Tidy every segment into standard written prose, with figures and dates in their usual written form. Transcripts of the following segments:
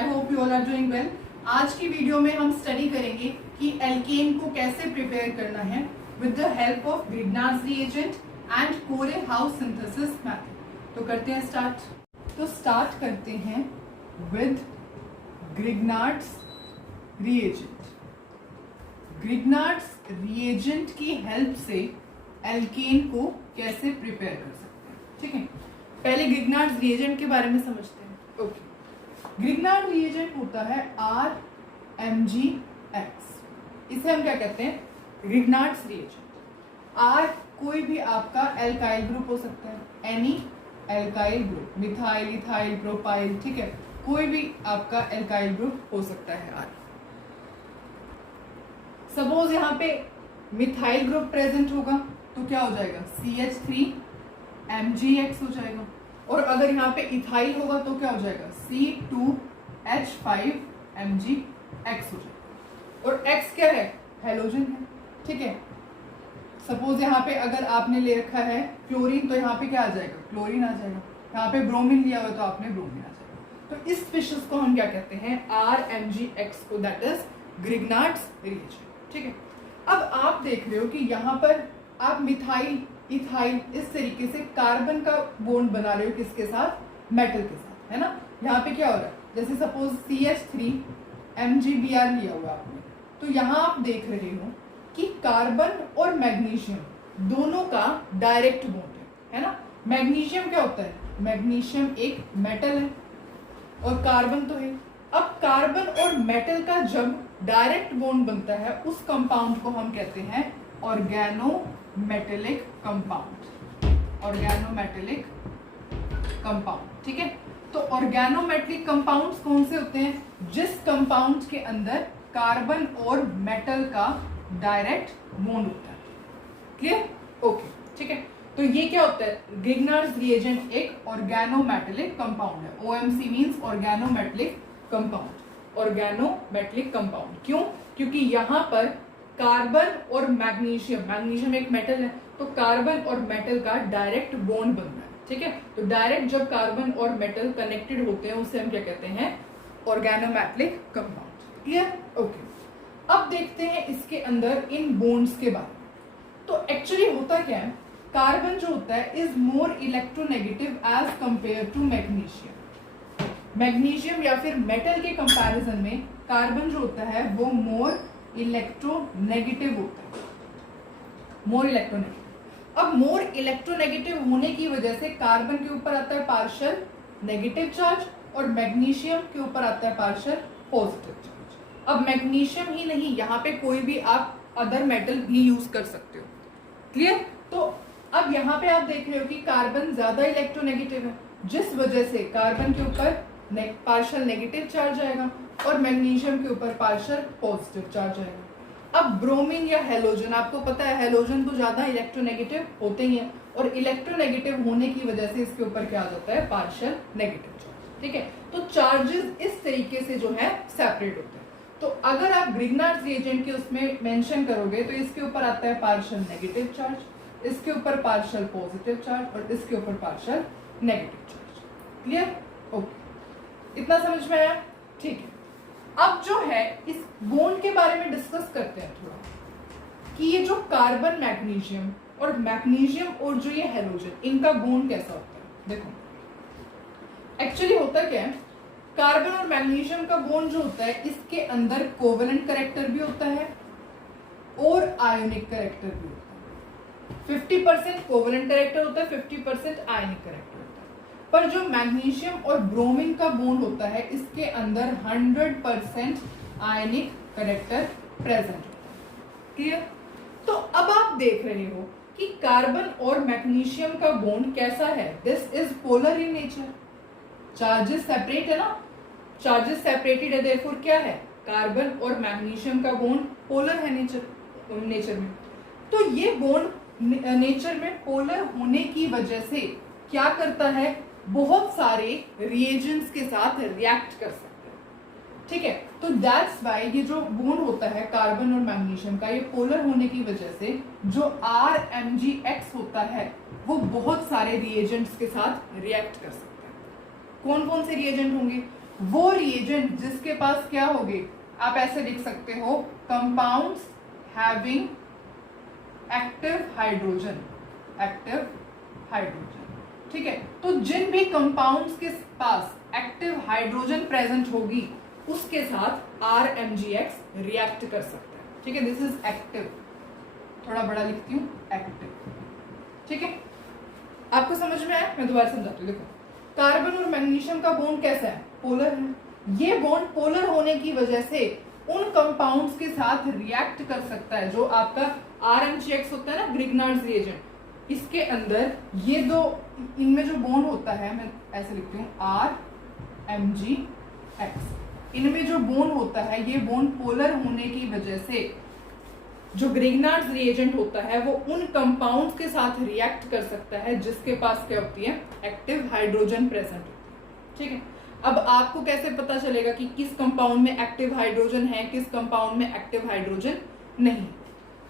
I hope you all are doing well. आज की video में हम स्टडी करेंगे कि एल्केन को कैसे प्रिपेयर करना है with the help of Grignard's reagent and कोरे हाउस सिंथेसिस मेथड। तो करते हैं स्टार्ट। तो स्टार्ट करते हैं with Grignard's reagent. Grignard's reagent की हेल्प से एल्केन को कैसे प्रिपेयर कर सकते हैं। ठीक है, पहले ग्रिग्नार्ड्स रिएजेंट के बारे में समझते हैं। ओके, ग्रिग्नार्ड रिएजेंट होता है RMgX। इसे हम क्या कहते हैं? Grignard's reagent. R कोई भी आपका एल्काइल ग्रुप हो सकता है, any alkyl group, methyl, ethyl, propyl, ठीक है, कोई भी आपका एल्काइल ग्रुप हो सकता है R। सपोज यहाँ पे मिथाइल ग्रुप प्रेजेंट होगा तो क्या हो जाएगा? CH3MgX हो जाएगा। और अगर यहाँ पे इथाइल होगा तो क्या हो जाएगा? C2H5MgX हो जाएगा। और X क्या है? हेलोजन है। ठीक है, सपोज यहाँ पे अगर आपने ले रखा है क्लोरीन तो यहाँ पे क्या आ जाएगा? क्लोरीन आ जाएगा। यहाँ पे ब्रोमीन लिया हुआ तो आपने ब्रोमीन आ जाएगा। तो इस स्पीशीज को हम क्या कहते हैं? RMgX को, दैट इज ग्रिग्नार्ड्स रिएजेंट। ठीक है, अब आप देख रहे हो कि यहाँ पर आप मिथाइल, इथाइल इस तरीके से कार्बन का बॉन्ड बना रहे हो किसके साथ? मेटल के साथ, है ना। यहाँ पे क्या हो रहा है? जैसे सपोज CH3MgBr लिया हुआ आपने, तो यहाँ आप देख रहे हो कि कार्बन और मैग्नीशियम दोनों का डायरेक्ट बॉन्ड है ना। मैग्नीशियम क्या होता है? मैग्नीशियम एक मेटल है और कार्बन तो है। अब कार्बन और मेटल का जब डायरेक्ट बॉन्ड बनता है उस कंपाउंड को हम कहते हैं ऑर्गेनोमेटेलिक कंपाउंड। ऑर्गेनोमेटेलिक कंपाउंड, ठीक है। तो ऑर्गेनोमेटेलिक कंपाउंड्स कौन से होते हैं? जिस कंपाउंड के अंदर कार्बन और मेटल का डायरेक्ट बॉन्ड होता है। क्लियर? ओके, ठीक है। तो ये क्या होता है? ग्रिग्नार्ड्स रिएजेंट एक ऑर्गेनोमेटेलिक कंपाउंड है। OMC means organometallic compound. Organometallic compound क्यों? क्योंकि यहाँ पर कार्बन और मैग्नीशियम, मैग्नीशियम एक मेटल है, तो कार्बन और मेटल का डायरेक्ट बॉन्ड बन रहा है। ठीक है, तो डायरेक्ट जब कार्बन और मेटल कनेक्टेड होते हैं उसे हम क्या कहते हैं? Organometallic compound. क्लियर? ओके, अब देखते हैं इसके अंदर इन बॉन्ड्स के बारे में। तो एक्चुअली होता क्या है? कार्बन जो होता है is more electronegative as compare to magnesium. Magnesium या फिर मेटल के कंपैरिजन में कार्बन जो होता है वो मोर इलेक्ट्रोनेगेटिव होता है। More electronegative. अब मोर इलेक्ट्रोनेगेटिव होने की वजह से कार्बन के ऊपर आता है पार्शियल नेगेटिव चार्ज और मैग्नीशियम के ऊपर आता है पार्शियल पॉजिटिव चार्ज। अब मैग्नीशियम ही नहीं, यहाँ पे कोई भी आप अदर मेटल भी यूज कर सकते हो। क्लियर? तो अब यहाँ पे आप देख रहे हो कि कार्बन ज्यादा इलेक्ट्रोनेगेटिव है, जिस वजह से कार्बन के ऊपर पार्शियल नेगेटिव चार्ज आएगा और मैग्नीशियम के ऊपर पार्शियल पॉजिटिव चार्ज आएगा। अब ब्रोमीन या हेलोजन, आपको पता है हेलोजन तो ज्यादा इलेक्ट्रोनेगेटिव होते ही हैं और इलेक्ट्रोनेगेटिव होने की वजह से इसके ऊपर क्या आ जाता है? Partial negative charge. ठीक है, तो चार्जेस इस तरीके से जो है सेपरेट होते हैं। तो अगर आप ग्रिग्नार्ड्स रिएजेंट के उसमें मेंशन करोगे तो इसके ऊपर आता है पार्शियल नेगेटिव चार्ज, इसके ऊपर पार्शियल पॉजिटिव चार्ज और इसके ऊपर partial negative charge. Clear? Okay, इतना समझ में आया? ठीक है, अब जो है इस बॉन्ड के बारे में डिस्कस करते हैं थोड़ा कि ये जो कार्बन मैग्नीशियम और मैग्नीशियम और जो ये हेलोजन, इनका बॉन्ड कैसा होता है। देखो एक्चुअली होता क्या है, कार्बन और मैग्नीशियम का बॉन्ड जो होता है इसके अंदर कोवेलेंट कैरेक्टर भी होता है और आयोनिक कैरेक्टर भी होता है। 50% कोवेलेंट कैरेक्टर होता है, 50% आयोनिक कैरेक्टर होता है। पर जो मैग्नीशियम और ब्रोमीन का बॉन्ड होता है इसके अंदर 100% आयनिक कैरेक्टर प्रेजेंट होता है। क्लियर? तो अब आप देख रहे हो कि कार्बन और मैग्नीशियम का बॉन्ड कैसा है? This is polar in nature. Charges separate है ना, चार्जेस सेपरेटेड है, देयरफॉर क्या है? कार्बन और मैग्नीशियम का बॉन्ड पोलर है नेचर में। तो ये बॉन्ड नेचर में पोलर होने की वजह से क्या करता है? बहुत सारे रिएजेंट्स के साथ रिएक्ट कर सकते हैं। ठीक है, तो दैट्स वाई ये जो बॉन्ड होता है कार्बन और मैग्नीशियम का, ये पोलर होने की वजह से जो RMgX होता है वो बहुत सारे रिएजेंट्स के साथ रिएक्ट कर सकता है। कौन कौन से रिएजेंट होंगे? वो रिएजेंट जिसके पास क्या होगे, आप ऐसे लिख सकते हो compounds having active hydrogen, active hydrogen, ठीक है। तो जिन भी कंपाउंड्स के पास एक्टिव हाइड्रोजन प्रेजेंट होगी उसके साथ RMgX रिएक्ट कर सकता है, ठीक है। दिस इज एक्टिव, थोड़ा बड़ा लिखती हूँ, एक्टिव, ठीक है। आपको समझ में आया? मैं दोबारा समझाती हूँ। देखो, कार्बन और मैग्नीशियम का बॉन्ड कैसा है, पोलर है। ये बॉन्ड पोलर होने की वजह से उन कंपाउंड्स के साथ रिएक्ट कर सकता है जो आपका RMgX होता है ना, ग्रिग्नार्ड्स रिएजेंट। इसके अंदर ये दो, इनमें जो बॉन्ड होता है, मैं ऐसे लिखती हूँ RMgX, इनमें जो बॉन्ड होता है, ये बॉन्ड पोलर होने की वजह से जो ग्रिग्नार्ड्स रिएजेंट होता है वो उन कंपाउंड्स के साथ रिएक्ट कर सकता है जिसके पास क्या होती है, एक्टिव हाइड्रोजन प्रेजेंट होती है, ठीक है। अब आपको कैसे पता चलेगा कि किस कंपाउंड में एक्टिव हाइड्रोजन है, किस कंपाउंड में एक्टिव हाइड्रोजन नहीं?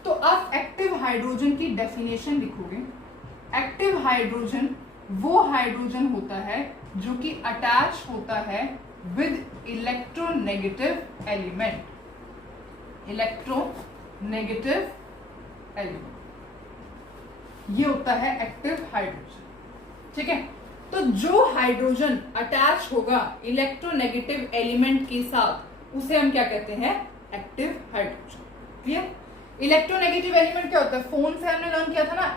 तो आप एक्टिव हाइड्रोजन की डेफिनेशन लिखोगे। एक्टिव हाइड्रोजन वो हाइड्रोजन होता है जो कि अटैच होता है with electronegative element, electronegative element, ये होता है एक्टिव हाइड्रोजन, ठीक है। तो जो हाइड्रोजन अटैच होगा इलेक्ट्रोनेगेटिव एलिमेंट के साथ उसे हम क्या कहते हैं, active hydrogen. Clear? Electronegative element क्या होता है, फोन से हमने लर्न किया था ना,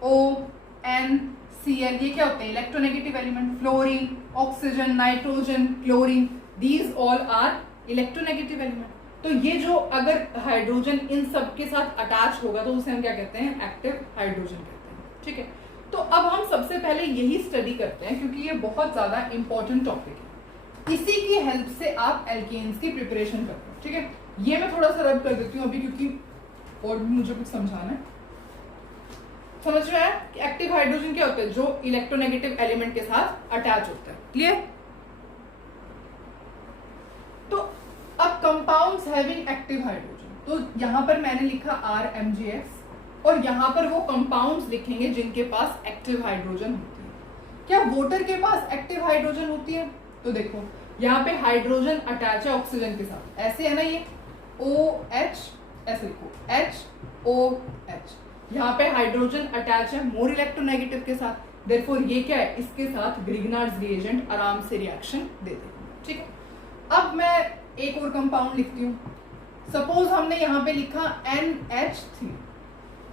FONCl, ये क्या होते हैं, electronegative element. Fluorine, oxygen, nitrogen, chlorine, these all are electronegative element. तो ये जो अगर हाइड्रोजन इन सब के साथ अटैच होगा तो उसे हम क्या कहते हैं, एक्टिव हाइड्रोजन कहते हैं, ठीक है। तो अब हम सबसे पहले यही स्टडी करते हैं क्योंकि ये बहुत ज्यादा इंपॉर्टेंट टॉपिक है। इसी की हेल्प से आप एल्केन्स की प्रिपरेशन करते हैं, ठीक है। ये मैं थोड़ा सा रब कर देती हूँ अभी क्योंकि और भी मुझे कुछ समझाना है। समझ में आया कि एक्टिव हाइड्रोजन क्या होता है, जो इलेक्ट्रोनेगेटिव एलिमेंट के साथ अटैच होता है। क्लियर? तो अब कंपाउंड्स हैविंग एक्टिव हाइड्रोजन, तो यहां पर मैंने लिखा RMgX और यहां पर वो कंपाउंड्स लिखेंगे जिनके पास एक्टिव हाइड्रोजन होती है। क्या वाटर के पास एक्टिव हाइड्रोजन होती है? तो देखो यहाँ पे हाइड्रोजन अटैच है ऑक्सीजन के साथ, ऐसे है ना, ये OH, ऐसे लिखो HOH, यहाँ पे हाइड्रोजन अटैच है मोर इलेक्ट्रोनेगेटिव के साथ, देयरफॉर ये क्या है, इसके साथ ग्रिग्नार्ड्स रिएजेंट आराम से रिएक्शन दे देगा, ठीक है। अब मैं एक और कंपाउंड लिखती हूँ। सपोज हमने यहाँ पे लिखा NH3,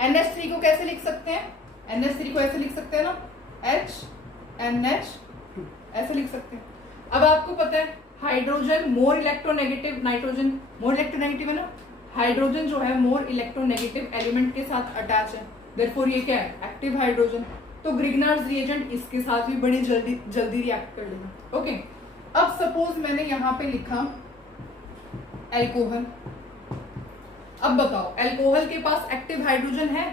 NH3 को कैसे लिख सकते हैं, NH3 को ऐसे लिख सकते हैं ना, HNH2, ऐसे लिख सकते हैं। अब आपको पता है hydrogen more electronegative, nitrogen more electronegative है ना, हाइड्रोजन जो है मोर इलेक्ट्रोनेगेटिव एलिमेंट के साथ अटैच है, देयरफॉर ये क्या है, एक्टिव हाइड्रोजन। तो ग्रिग्नार्ड्स रिएजेंट इसके साथ भी बड़ी जल्दी रिएक्ट कर लेगा, ओके। अब सपोज मैंने यहाँ पे लिखा एल्कोहल। अब बताओ एल्कोहल के पास एक्टिव हाइड्रोजन है?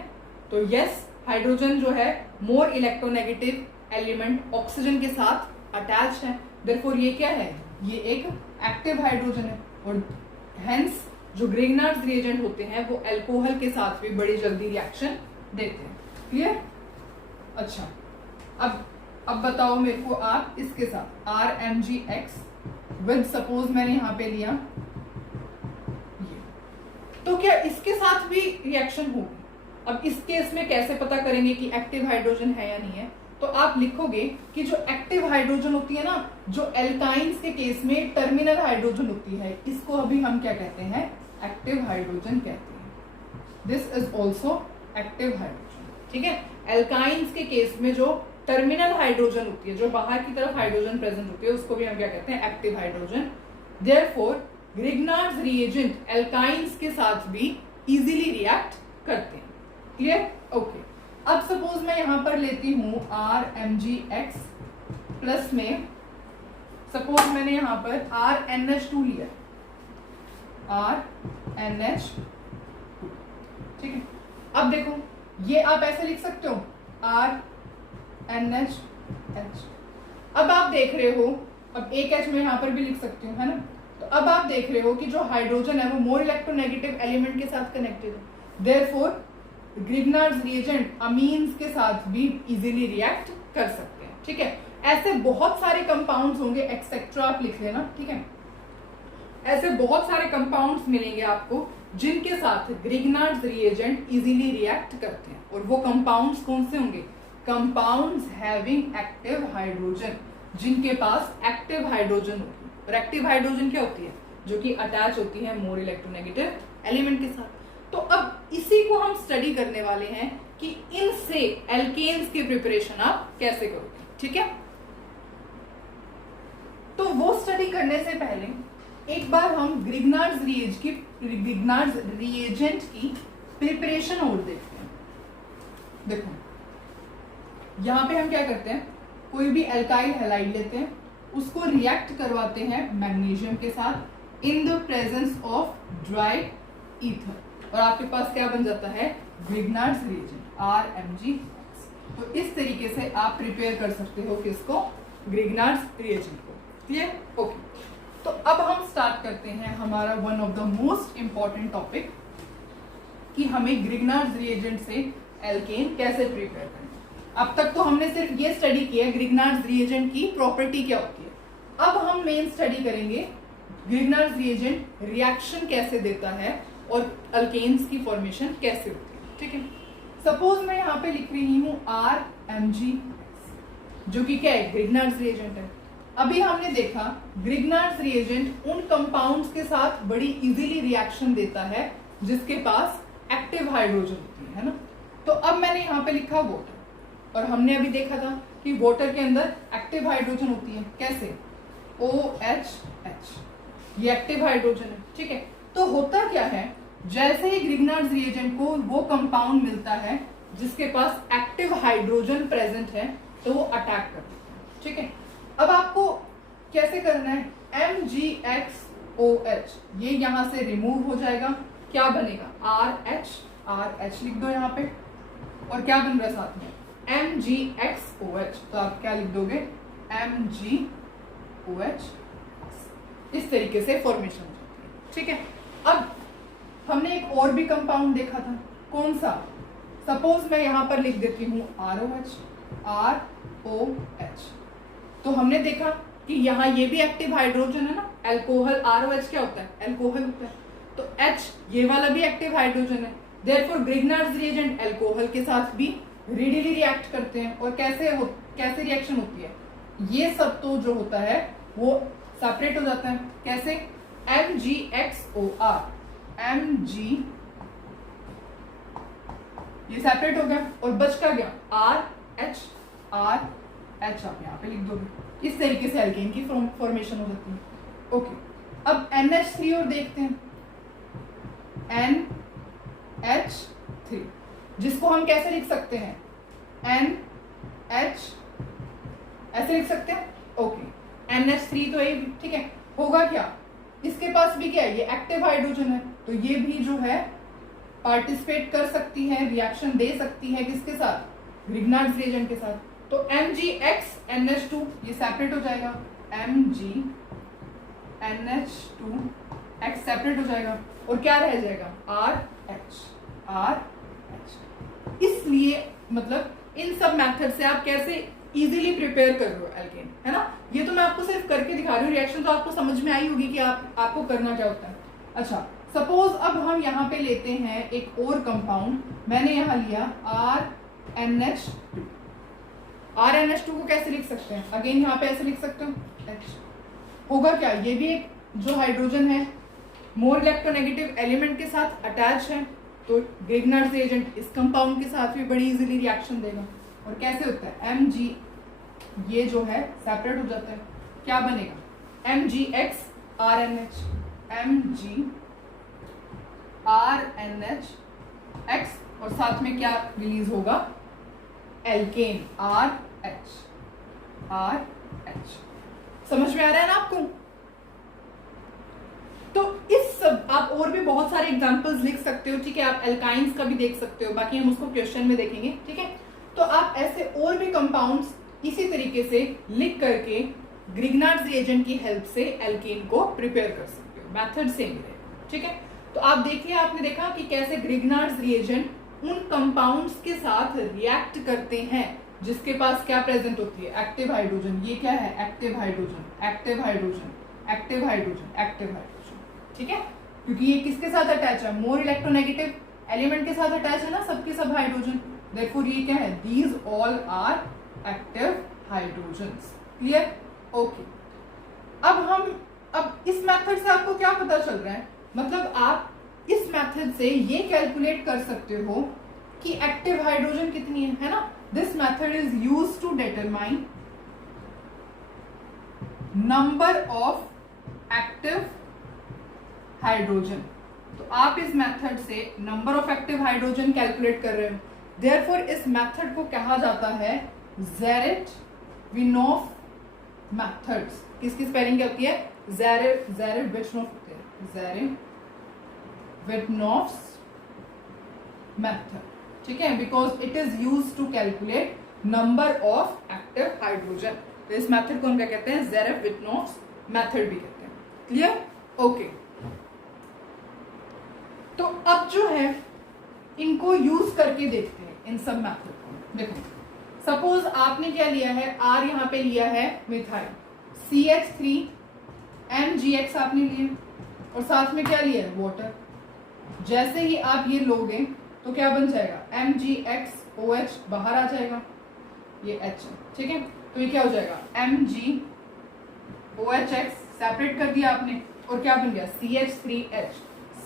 तो यस, हाइड्रोजन जो है मोर इलेक्ट्रोनेगेटिव एलिमेंट ऑक्सीजन के साथ अटैच है, देयरफॉर ये क्या है, ये एक एक्टिव हाइड्रोजन है और हेंस जो ग्रिग्नार्ड्स रिएजेंट होते हैं वो एल्कोहल के साथ भी बड़ी जल्दी रिएक्शन देते हैं। क्लियर? अच्छा, अब बताओ मेरे को आप इसके साथ RMgX विद, सपोज मैंने यहां पे लिया ये, तो क्या इसके साथ भी रिएक्शन होगी? अब इस केस में कैसे पता करेंगे कि एक्टिव हाइड्रोजन है या नहीं है? तो आप लिखोगे कि जो एक्टिव हाइड्रोजन होती है ना, जो एल्काइंस के केस में टर्मिनल हाइड्रोजन होती है, इसको अभी हम क्या कहते हैं, एक्टिव हाइड्रोजन कहते हैं। This is also active hydrogen, ठीक है। एल्काइंस के केस में जो टर्मिनल हाइड्रोजन होती है, जो बाहर की तरफ हाइड्रोजन प्रेजेंट होती है, उसको भी हम क्या कहते हैं, active hydrogen. Therefore Grignard's reagent alkynes के साथ भी इजीली रिएक्ट करते हैं। क्लियर? ओके। अब सपोज मैं यहां पर लेती हूं RMgX प्लस में, सपोज मैंने यहां पर RNH2 लिया, RNH2, ठीक है। अब देखो ये आप ऐसे लिख सकते हो RNH। अब आप देख रहे हो, अब एक H में यहां पर भी लिख सकती हूँ, है ना। तो अब आप देख रहे हो कि जो हाइड्रोजन है वो मोर इलेक्ट्रोनेगेटिव एलिमेंट के साथ कनेक्टेड है, देयरफॉर ग्रिग्नार्ड्स रिएजेंट अमीन्स के साथ भी इजीली रिएक्ट कर सकते हैं, ठीक है। ऐसे बहुत सारे कंपाउंड्स होंगे, एक्सेट्रा आप लिख लेना, ठीक है। ऐसे बहुत सारे कंपाउंड्स मिलेंगे आपको जिनके साथ ग्रिग्नार्ड्स रिएजेंट इजीली रिएक्ट करते हैं, और वो कंपाउंड्स कौन से होंगे? कंपाउंड्स हैविंग एक्टिव हाइड्रोजन, जिनके पास एक्टिव हाइड्रोजन होती है। और एक्टिव हाइड्रोजन क्या होती है? जो कि अटैच होती है मोर इलेक्ट्रोनेगेटिव एलिमेंट के साथ। तो अब इसी को हम स्टडी करने वाले हैं कि इनसे एल्केन्स की प्रिपरेशन आप कैसे करोगे, ठीक है। तो वो स्टडी करने से पहले एक बार हम ग्रिग्नार्ड्स रिएजेंट की प्रिपरेशन और देखते हैं। देखो यहां पे हम क्या करते हैं, कोई भी एल्काइल हैलाइड लेते हैं, उसको रिएक्ट करवाते हैं मैग्नीशियम के साथ in the presence of dry ether, और आपके पास क्या बन जाता है? Grignard's reagent RMG। तो इस तरीके से आप प्रिपेयर कर सकते हो किसको? ग्रिग्नार्ड्स रिएजेंट को। क्लियर? ओके। तो अब हम स्टार्ट करते हैं हमारा one of the most important topic कि हमें ग्रिग्नार्ड्स रिएजेंट से एल्केन कैसे प्रिपेयर करना। अब तक तो हमने सिर्फ ये स्टडी किया ग्रिग्नार्ड्स रिएजेंट की प्रॉपर्टी क्या होती है। अब हम मेन स्टडी करेंगे ग्रिग्नार्ड्स रिएजेंट रिएक्शन कैसे देता है और अल्केन्स की फॉर्मेशन कैसे होती है, ठीक है। सपोज मैं यहाँ पे लिख रही हूँ RMG, जो कि क्या है? ग्रिग्नार्ड्स रिएजेंट है। अभी हमने देखा ग्रिग्नार्ड्स रिएजेंट उन कंपाउंड्स के साथ बड़ी इजीली रिएक्शन देता है जिसके पास एक्टिव हाइड्रोजन होती है ना। तो अब मैंने यहाँ पे लिखा वाटर, और हमने अभी देखा था कि वाटर के अंदर एक्टिव हाइड्रोजन होती है। कैसे? OHH, ये एक्टिव हाइड्रोजन है, ठीक है। तो होता क्या है, जैसे ही ग्रिग्नार्ड्स रिएजेंट को वो कंपाउंड मिलता है जिसके पास एक्टिव हाइड्रोजन प्रेजेंट है, तो वो अटैक कर देता है, ठीक है। अब आपको कैसे करना है? MgXOH, ये यहां से रिमूव हो जाएगा, क्या बनेगा? RH लिख दो यहाँ पे, और क्या बन रहा है साथ में? MgXOH। तो आप क्या लिख दोगे? MgOH। इस तरीके से फॉर्मेशन हो जाती है, ठीक है। अब हमने एक और भी कंपाउंड देखा था, कौन सा? सपोज मैं यहां पर लिख देती हूँ ROH। तो हमने देखा कि यहाँ ये भी एक्टिव हाइड्रोजन है ना, एल्कोहल। ROH क्या होता है? एल्कोहल होता है। तो H ये वाला भी एक्टिव हाइड्रोजन है, देयरफॉर ग्रिग्नार्ड्स रिएजेंट एल्कोहल के साथ भी रेडिली रिएक्ट करते हैं। और कैसे रिएक्शन होती है? ये सब तो जो होता है वो सेपरेट हो जाता है। कैसे? MgXOR, Mg, ये सेपरेट हो गया, और बच का गया RH आप यहाँ पे लिख दोगे। इस तरीके से एल्केन की फॉर्मेशन हो जाती है। ओके, अब NH3 और देखते हैं। NH3, जिसको हम कैसे लिख सकते हैं? NH, ऐसे लिख सकते हैं। ओके, NH3 तो ये, ठीक है। होगा क्या? इसके पास भी क्या है? ये एक्टिव हाइड्रोजन है, तो ये भी जो है पार्टिसिपेट कर सकती है, रिएक्शन दे सकती है किसके साथ? ग्रिग्नार्ड्स रिएजेंट के साथ। तो MgXNH2 ये सेपरेट हो जाएगा, MgNH2X सेपरेट हो जाएगा, और क्या रह जाएगा? RH। इसलिए मतलब इन सब मेथड से आप कैसे इजीली प्रिपेयर कर रहे हो एल्केन, है ना। ये तो मैं आपको सिर्फ करके दिखा रही हूँ, रिएक्शन तो आपको समझ में आई होगी कि आपको करना क्या होता है। अच्छा, सपोज अब हम यहाँ पे लेते हैं एक और कंपाउंड। मैंने यहाँ लिया RNH2। RNH2 को कैसे लिख सकते हैं? अगेन यहाँ पे ऐसे लिख सकते हो, H। होगा क्या? ये भी एक जो हाइड्रोजन है मोर इलेक्ट्रोनेगेटिव एलिमेंट के साथ अटैच है, तो ग्रिग्नार्ड्स रिएजेंट इस कंपाउंड के साथ भी बड़ी इजीली रिएक्शन देगा। और कैसे होता है? Mg, ये जो है सेपरेट हो जाता है, क्या बनेगा? MgXRNH, MgRNHX, और साथ में क्या रिलीज होगा? Alkane RH। समझ में आ रहा है ना आपको? तो इस सब आप और भी बहुत सारे एग्जांपल्स लिख सकते हो, ठीक है। आप एल्काइंस का भी देख सकते हो, बाकी हम उसको क्वेश्चन में देखेंगे, ठीक है। तो आप ऐसे और भी कंपाउंड्स इसी तरीके से लिख करके ग्रिग्नार्ड्स रिएजेंट की हेल्प से एल्केन को प्रिपेयर कर सकते हो। मेथड सेम रहेगा, ठीक है। तो आप देखिए, आपने देखा कि कैसे ग्रिग्नार्ड्स रिएजेंट उन कंपाउंड्स के साथ रिएक्ट करते हैं जिसके पास क्या प्रेजेंट होती है, एक्टिव हाइड्रोजन। ये क्या है, active hydrogen, active hydrogen, active hydrogen, active hydrogen, ठीक है। क्योंकि ये किसके साथ अटैच है, मोर इलेक्ट्रोनेगेटिव एलिमेंट के साथ अटैच है ना, सबके सब हाइड्रोजन। देयरफॉर ये क्या है, these all are active hydrogens. Clear, okay. अब इस मेथड से आपको क्या पता चल रहा है, मतलब आप इस मेथड से ये कैलकुलेट कर सकते हो कि एक्टिव हाइड्रोजन कितनी है ना। This method is used to determine number of active hydrogen. तो आप इस मेथड से number of active hydrogen calculate कर रहे हो। देयरफॉर इस मेथड को कहा जाता है ज़ेरेट-विनोफ मेथड्स। किसकी स्पेलिंग क्या होती है, ज़ेरेट-विनोफ होते हैं, ज़ेरेट-विनोफ्स मेथड, ठीक है, because it is used to calculate number of active hydrogen. तो इस मेथड को हम क्या कहते हैं, ज़ेरेट-विनोफ्स मेथड भी कहते हैं। Clear, okay. तो अब जो है इनको यूज करके देखते हैं इन सब मेथड को। देखो सपोज आपने क्या लिया है, आर यहाँ पे लिया है मिथाइल, CH3MgX आपने लिए और साथ में क्या लिया है, वाटर। जैसे ही आप ये लोगे तो क्या बन जाएगा, MgXOH बाहर आ जाएगा, ये H है, ठीक है। तो ये क्या हो जाएगा, MgOHX सेपरेट कर दिया आपने और क्या बन गया, CH3H,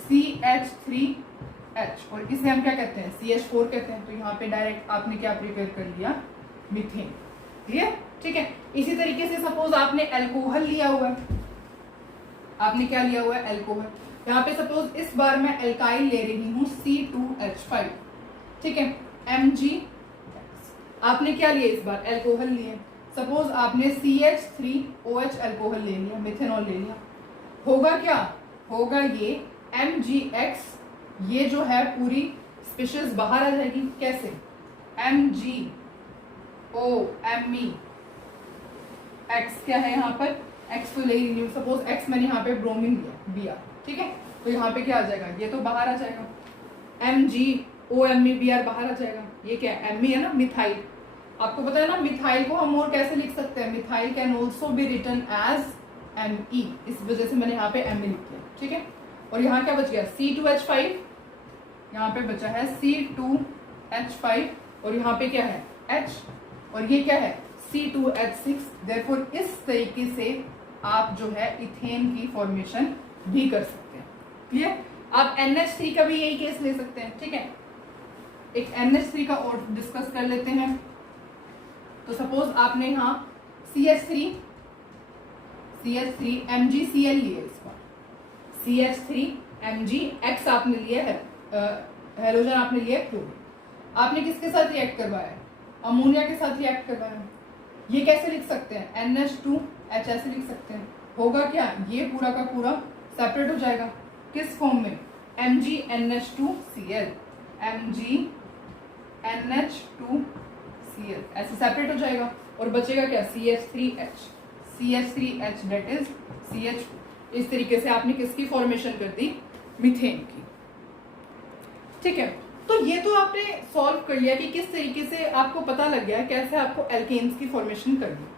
CH3H, और इसे हम क्या कहते हैं, CH4 कहते हैं। तो यहाँ पे डायरेक्ट आपने क्या प्रिपेयर कर लिया, मीथेन। क्लियर, ठीक है। इसी तरीके से सपोज आपने अल्कोहल लिया हुआ है, आपने क्या लिया हुआ है, अल्कोहल। यहाँ पे सपोज इस बार मैं अल्काइल ले रही हूँ C2H5, ठीक है, Mg। आपने क्या लिया इस बार, अल्कोहल लिए। सपोज आपने CH3OH अल्कोहल ले लिया, मिथेनॉल ले लिया। होगा क्या, होगा ये MgX, ये जो है पूरी स्पीशीज बाहर आ जाएगी। कैसे, MgOMeX क्या है यहाँ पर, X तो ले ही नहीं, सपोज X मैंने यहाँ पे ब्रोमीन लिया, Br, ठीक है। तो यहाँ पे क्या आ जाएगा, ये तो बाहर आ जाएगा, MgOMeBr बाहर आ जाएगा। ये क्या है, Me है ना, मिथाइल। आपको पता है ना मिथाइल को हम और कैसे लिख सकते हैं, methyl can also be written as Me, इस वजह से मैंने यहाँ पे Me लिख दिया, ठीक है। और यहाँ क्या बच गया, C2H5, यहाँ पे बचा है C2H5 और यहाँ पे क्या है, H, और ये क्या है, C2H6। देयरफॉर इस तरीके से आप जो है इथेन की फॉर्मेशन भी कर सकते हैं। क्लियर, आप NH3 का भी यही केस ले सकते हैं, ठीक है। एक NH3 का और डिस्कस कर लेते हैं। तो सपोज आपने यहाँ CH3MgCl लिए, इस बार CH3MgX आपने लिया है, हेलोजन आपने लिया है क्लोरीन। आपने किसके साथ रिएक्ट करवाया है, अमोनिया के साथ रिएक्ट करवाया है। ये कैसे लिख सकते हैं, NH2H ऐसे लिख सकते हैं। होगा क्या, ये पूरा का पूरा सेपरेट हो जाएगा, किस फॉर्म में, MgNH2Cl, MgNH2Cl ऐसे सेपरेट हो जाएगा और बचेगा क्या, CH3H, दैट इज CH। इस तरीके से आपने किसकी फॉर्मेशन कर दी, मीथेन की, ठीक है। तो ये तो आपने सॉल्व कर लिया कि किस तरीके से, आपको पता लग गया कैसे आपको एल्केन्स की फॉर्मेशन करनी है।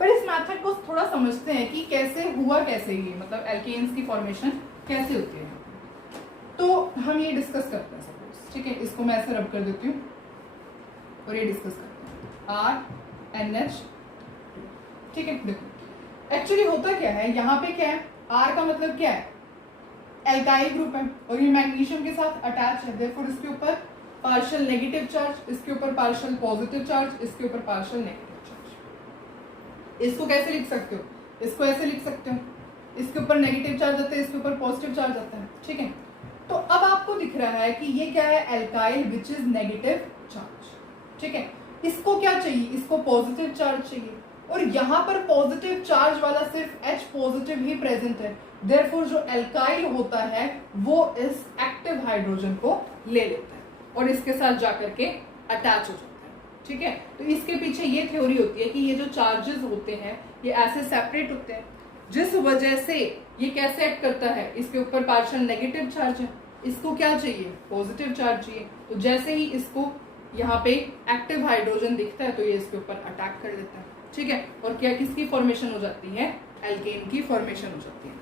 पर इस मेथड को थोड़ा समझते हैं कि कैसे हुआ, कैसे ये मतलब एल्केन्स की फॉर्मेशन कैसे होती है। तो हम ये डिस्कस करते हैं सपोज, ठीक है। इसको मैं ऐसे रब कर देती हूँ और ये डिस्कस करते हैं, RNH, ठीक है। देखो एक्चुअली होता क्या है, यहाँ पे क्या है, R का मतलब क्या है, एल्काइल ग्रुप है और ये मैग्नीशियम के साथ अटैच है। देयरफॉर इसके ऊपर पार्शियल नेगेटिव चार्ज, इसके ऊपर पार्शियल पॉजिटिव चार्ज, इसके ऊपर पार्शियल नेगेटिव चार्ज। इसको कैसे लिख सकते हो, इसको ऐसे लिख सकते हो, इसके ऊपर नेगेटिव चार्ज आता है, इसके ऊपर पॉजिटिव चार्ज आता है, ठीक है। तो अब आपको दिख रहा है कि ये क्या है, alkyl which is negative charge, ठीक है। इसको क्या चाहिए, इसको पॉजिटिव चार्ज चाहिए और यहाँ पर पॉजिटिव चार्ज वाला सिर्फ H पॉजिटिव ही प्रेजेंट है। देयरफॉर जो एल्काइल होता है वो इस एक्टिव हाइड्रोजन को ले लेता है और इसके साथ जाकर के अटैच हो जाता है, ठीक है। तो इसके पीछे ये थ्योरी होती है कि ये जो चार्जेस होते हैं ये ऐसे सेपरेट होते हैं, जिस वजह से ये कैसे एक्ट करता है, इसके ऊपर पार्शियल नेगेटिव चार्ज है, इसको क्या चाहिए, पॉजिटिव चार्ज चाहिए। तो जैसे ही इसको यहाँ पे एक्टिव हाइड्रोजन दिखता है तो ये इसके ऊपर अटैक कर देता है, ठीक है। और क्या किसकी फॉर्मेशन हो जाती है, एल्केन की फॉर्मेशन हो जाती है।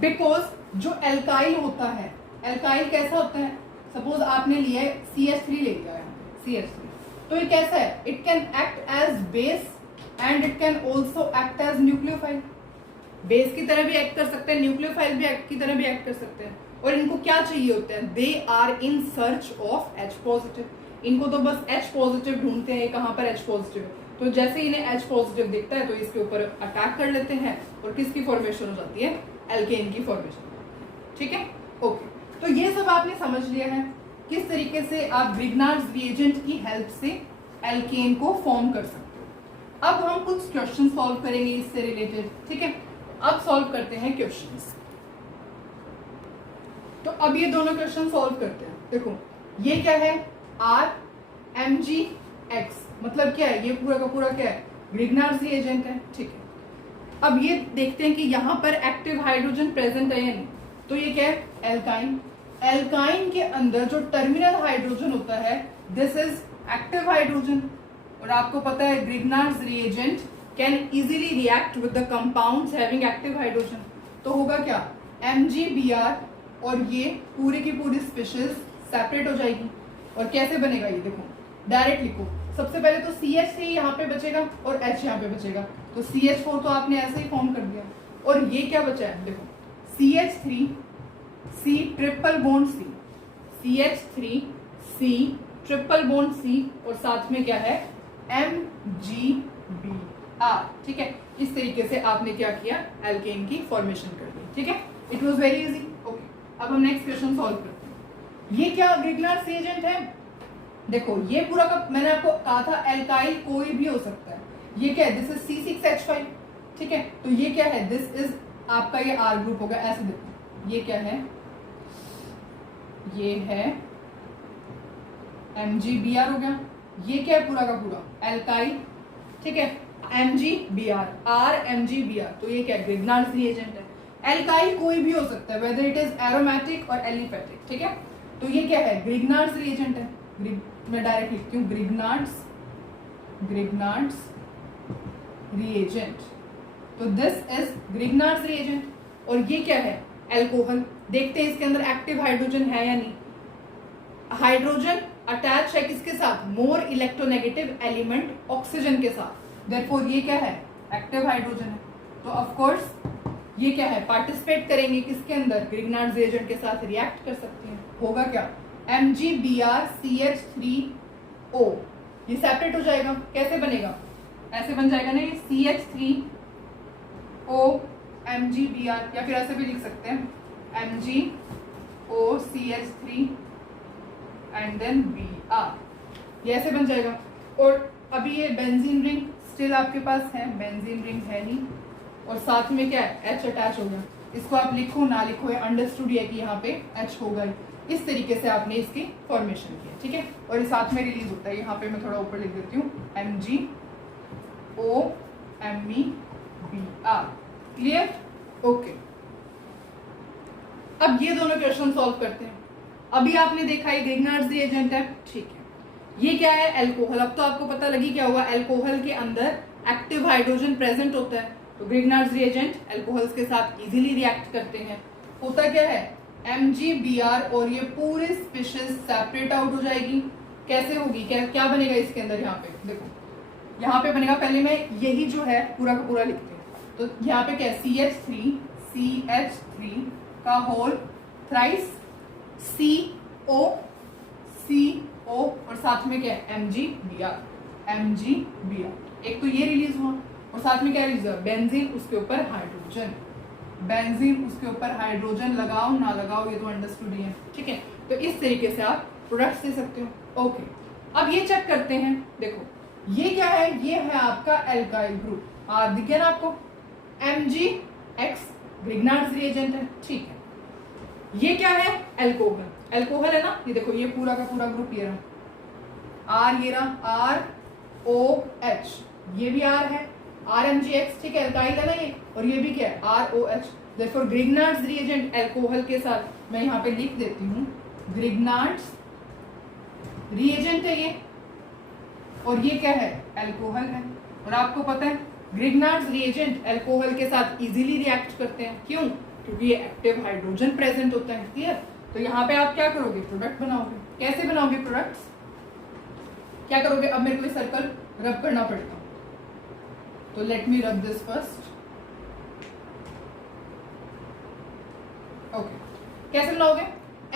बिकॉज जो एल्काइल होता है, एल्काइल कैसा होता है, सपोज आपने लिया है CH3 ले लिया है, CH3, तो ये कैसा है, it can act as base and it can also act as nucleophile. Base की तरह भी एक्ट कर सकते हैं, न्यूक्लियोफाइल भी की तरह भी एक्ट कर सकते हैं। और इनको क्या चाहिए होते हैं, they are in search of H positive. इनको तो बस H पॉजिटिव ढूंढते हैं, कहाँ पर H पॉजिटिव है, तो जैसे इन्हें H पॉजिटिव दिखता है तो इसके ऊपर अटैक कर लेते हैं और किसकी फॉर्मेशन हो जाती है, एल्केन की फॉर्मेशन, ठीक है। ओके, तो ये सब आपने समझ लिया है किस तरीके से आप ग्रिग्नार्ड्स रिएजेंट की हेल्प से एल्केन को फॉर्म कर सकते हो। अब हम कुछ क्वेश्चन सॉल्व करेंगे इससे रिलेटेड, ठीक है। अब सॉल्व करते हैं क्वेश्चंस। तो अब ये दोनों क्वेश्चन सॉल्व करते हैं। देखो ये क्या है, RMgX, मतलब क्या है, ये पूरा का पूरा क्या है, ग्रिग्नार्ड्स रिएजेंट है, ठीक है। अब ये देखते हैं कि यहाँ पर एक्टिव हाइड्रोजन प्रेजेंट है या नहीं। तो ये क्या है, एल्काइन। एल्काइन के अंदर जो टर्मिनल हाइड्रोजन होता है, दिस इज एक्टिव हाइड्रोजन। और आपको पता है Grignard's reagent can easily react with the compounds having active hydrogen. तो होगा क्या, MgBr, और ये पूरी की पूरी स्पीशीज सेपरेट हो जाएगी। और कैसे बनेगा ये देखो, डायरेक्ट लिखो। सबसे पहले तो CH3 यहाँ पे बचेगा और H यहाँ पे बचेगा, तो CH4 तो आपने ऐसे ही फॉर्म कर दिया। और ये क्या बचा है, देखो CH3 C triple bond C, CH3 C triple bond C, और साथ में क्या है, MgBr, ठीक है। इस तरीके से आपने क्या किया, एल्केन की फॉर्मेशन कर दी, ठीक है। It was very easy. Okay, अब हम नेक्स्ट क्वेश्चन सॉल्व करते हैं। ये क्या ग्रिग्नार्ड्स रिएजेंट है, देखो ये पूरा का मैंने आपको कहा था एल्काइल कोई भी हो सकता है। ये क्या है, दिस इज C6H5, ठीक है। तो ये क्या है, दिस इज आपका ये R ग्रुप होगा, ऐसे देखो ये क्या है, ये है MgBr हो गया। ये क्या है, पूरा का पूरा एल्काइल, ठीक है, MgBr, RMgBr, तो ये क्या है, ग्रिग्नार्ड्स रिएजेंट है। एल्काइल कोई भी हो सकता है, वेदर इट इज एरोमेटिक और एलिफेटिक, ठीक है। तो ये क्या है, ग्रिग्नार्ड्स रिएजेंट है। मैं डायरेक्ट लिखती हूँ ग्रिग्नार्ड्स रिएजेंट, तो दिस इज ग्रिग्नार्ड्स रिएजेंट। और ये क्या है, एल्कोहल। देखते हैं इसके अंदर एक्टिव हाइड्रोजन है या नहीं। हाइड्रोजन अटैच है किसके साथ, मोर इलेक्ट्रोनेगेटिव एलिमेंट ऑक्सीजन के साथ, देयरफॉर ये क्या है, एक्टिव हाइड्रोजन है। तो ऑफ कोर्स ये क्या है, पार्टिसिपेट करेंगे किसके अंदर, ग्रिग्नार्ड्स रिएजेंट के साथ रिएक्ट कर सकती हैं। होगा क्या, MgBr CH3O, ये सेपरेट हो जाएगा। कैसे बनेगा, ऐसे बन जाएगा ना, ये CH3O MgBr, या फिर ऐसे भी लिख सकते हैं MgO CH3 and then Br, ये ऐसे बन जाएगा। और अभी ये बेंजीन रिंग स्टिल आपके पास है, बेंजीन रिंग है नहीं, और साथ में क्या है, H अटैच हो गया। इसको आप लिखो ना लिखो, अंडरस्टूड है कि यहाँ पे H होगा। इस तरीके से आपने इसकी फॉर्मेशन किया, ठीक है। और इस साथ में रिलीज होता है, यहाँ पे मैं थोड़ा ऊपर लिख देती हूँ MgO MEBr, क्लियर, ओके। अब ये दोनों क्वेश्चन सॉल्व करते हैं। अभी आपने देखा ये ग्रिग्नार्ड्स रिएजेंट है, ठीक है। ये क्या है, एल्कोहल। अब तो आपको पता लगी क्या हुआ, एल्कोहल के अंदर एक्टिव हाइड्रोजन प्रेजेंट होता है, तो ग्रिग्नार्ड्स रिएजेंट अल्कोहल्स के साथ इजीली रिएक्ट करते हैं। होता क्या है, MgBr, और ये पूरे स्पीशीज सेपरेट आउट हो जाएगी। कैसे होगी, क्या बनेगा इसके अंदर, यहाँ पे देखो, यहाँ पे बनेगा, पहले मैं यही जो है पूरा का पूरा लिखती हूँ। तो यहाँ पे क्या है, CH3 का होल थ्राइस CO और साथ में क्या है, MgBr। एक तो ये रिलीज हुआ और साथ में क्या रिलीज हुआ, बेंजीन, उसके ऊपर हाइड्रोजन, बेंजीन उसके ऊपर हाइड्रोजन, लगाओ ना लगाओ ये तो अंडरस्टूड ही है, ठीक है। तो इस तरीके से आप प्रोडक्ट्स दे सकते हो। ओके, अब ये चेक करते हैं। देखो ये क्या है, ये है आपका एल्काइल ग्रुप, दिख गया ना आपको, MgX ग्रिग्नार्ड्स रिएजेंट है, ठीक है। ये क्या है, एल्कोहल, एल्कोहल है ना, ये देखो ये पूरा का पूरा ग्रुप ये रहा, R, ये रहा ROH, ये भी R है, RMgX, ठीक है, एल्काइल है ना ये, और ये भी क्या है, ROH। Therefore Grignard's reagent alcohol के साथ मैं यहाँ पे लिख देती हूँ ग्रिग्नार्ड्स रिएजेंट है ये, और ये क्या है, अल्कोहल है। और आपको पता है ग्रिग्नार्ड्स रिएजेंट अल्कोहल के साथ इजीली रिएक्ट करते हैं, क्यों? क्योंकि ये एक्टिव हाइड्रोजन प्रेजेंट होता है। क्लियर? तो यहाँ पे आप क्या करोगे, प्रोडक्ट बनाओगे। कैसे बनाओगे प्रोडक्ट्स, क्या करोगे? अब मेरे को ये सर्कल रब करना पड़ेगा, तो let me rub this first. Okay, कैसे बनाओगे?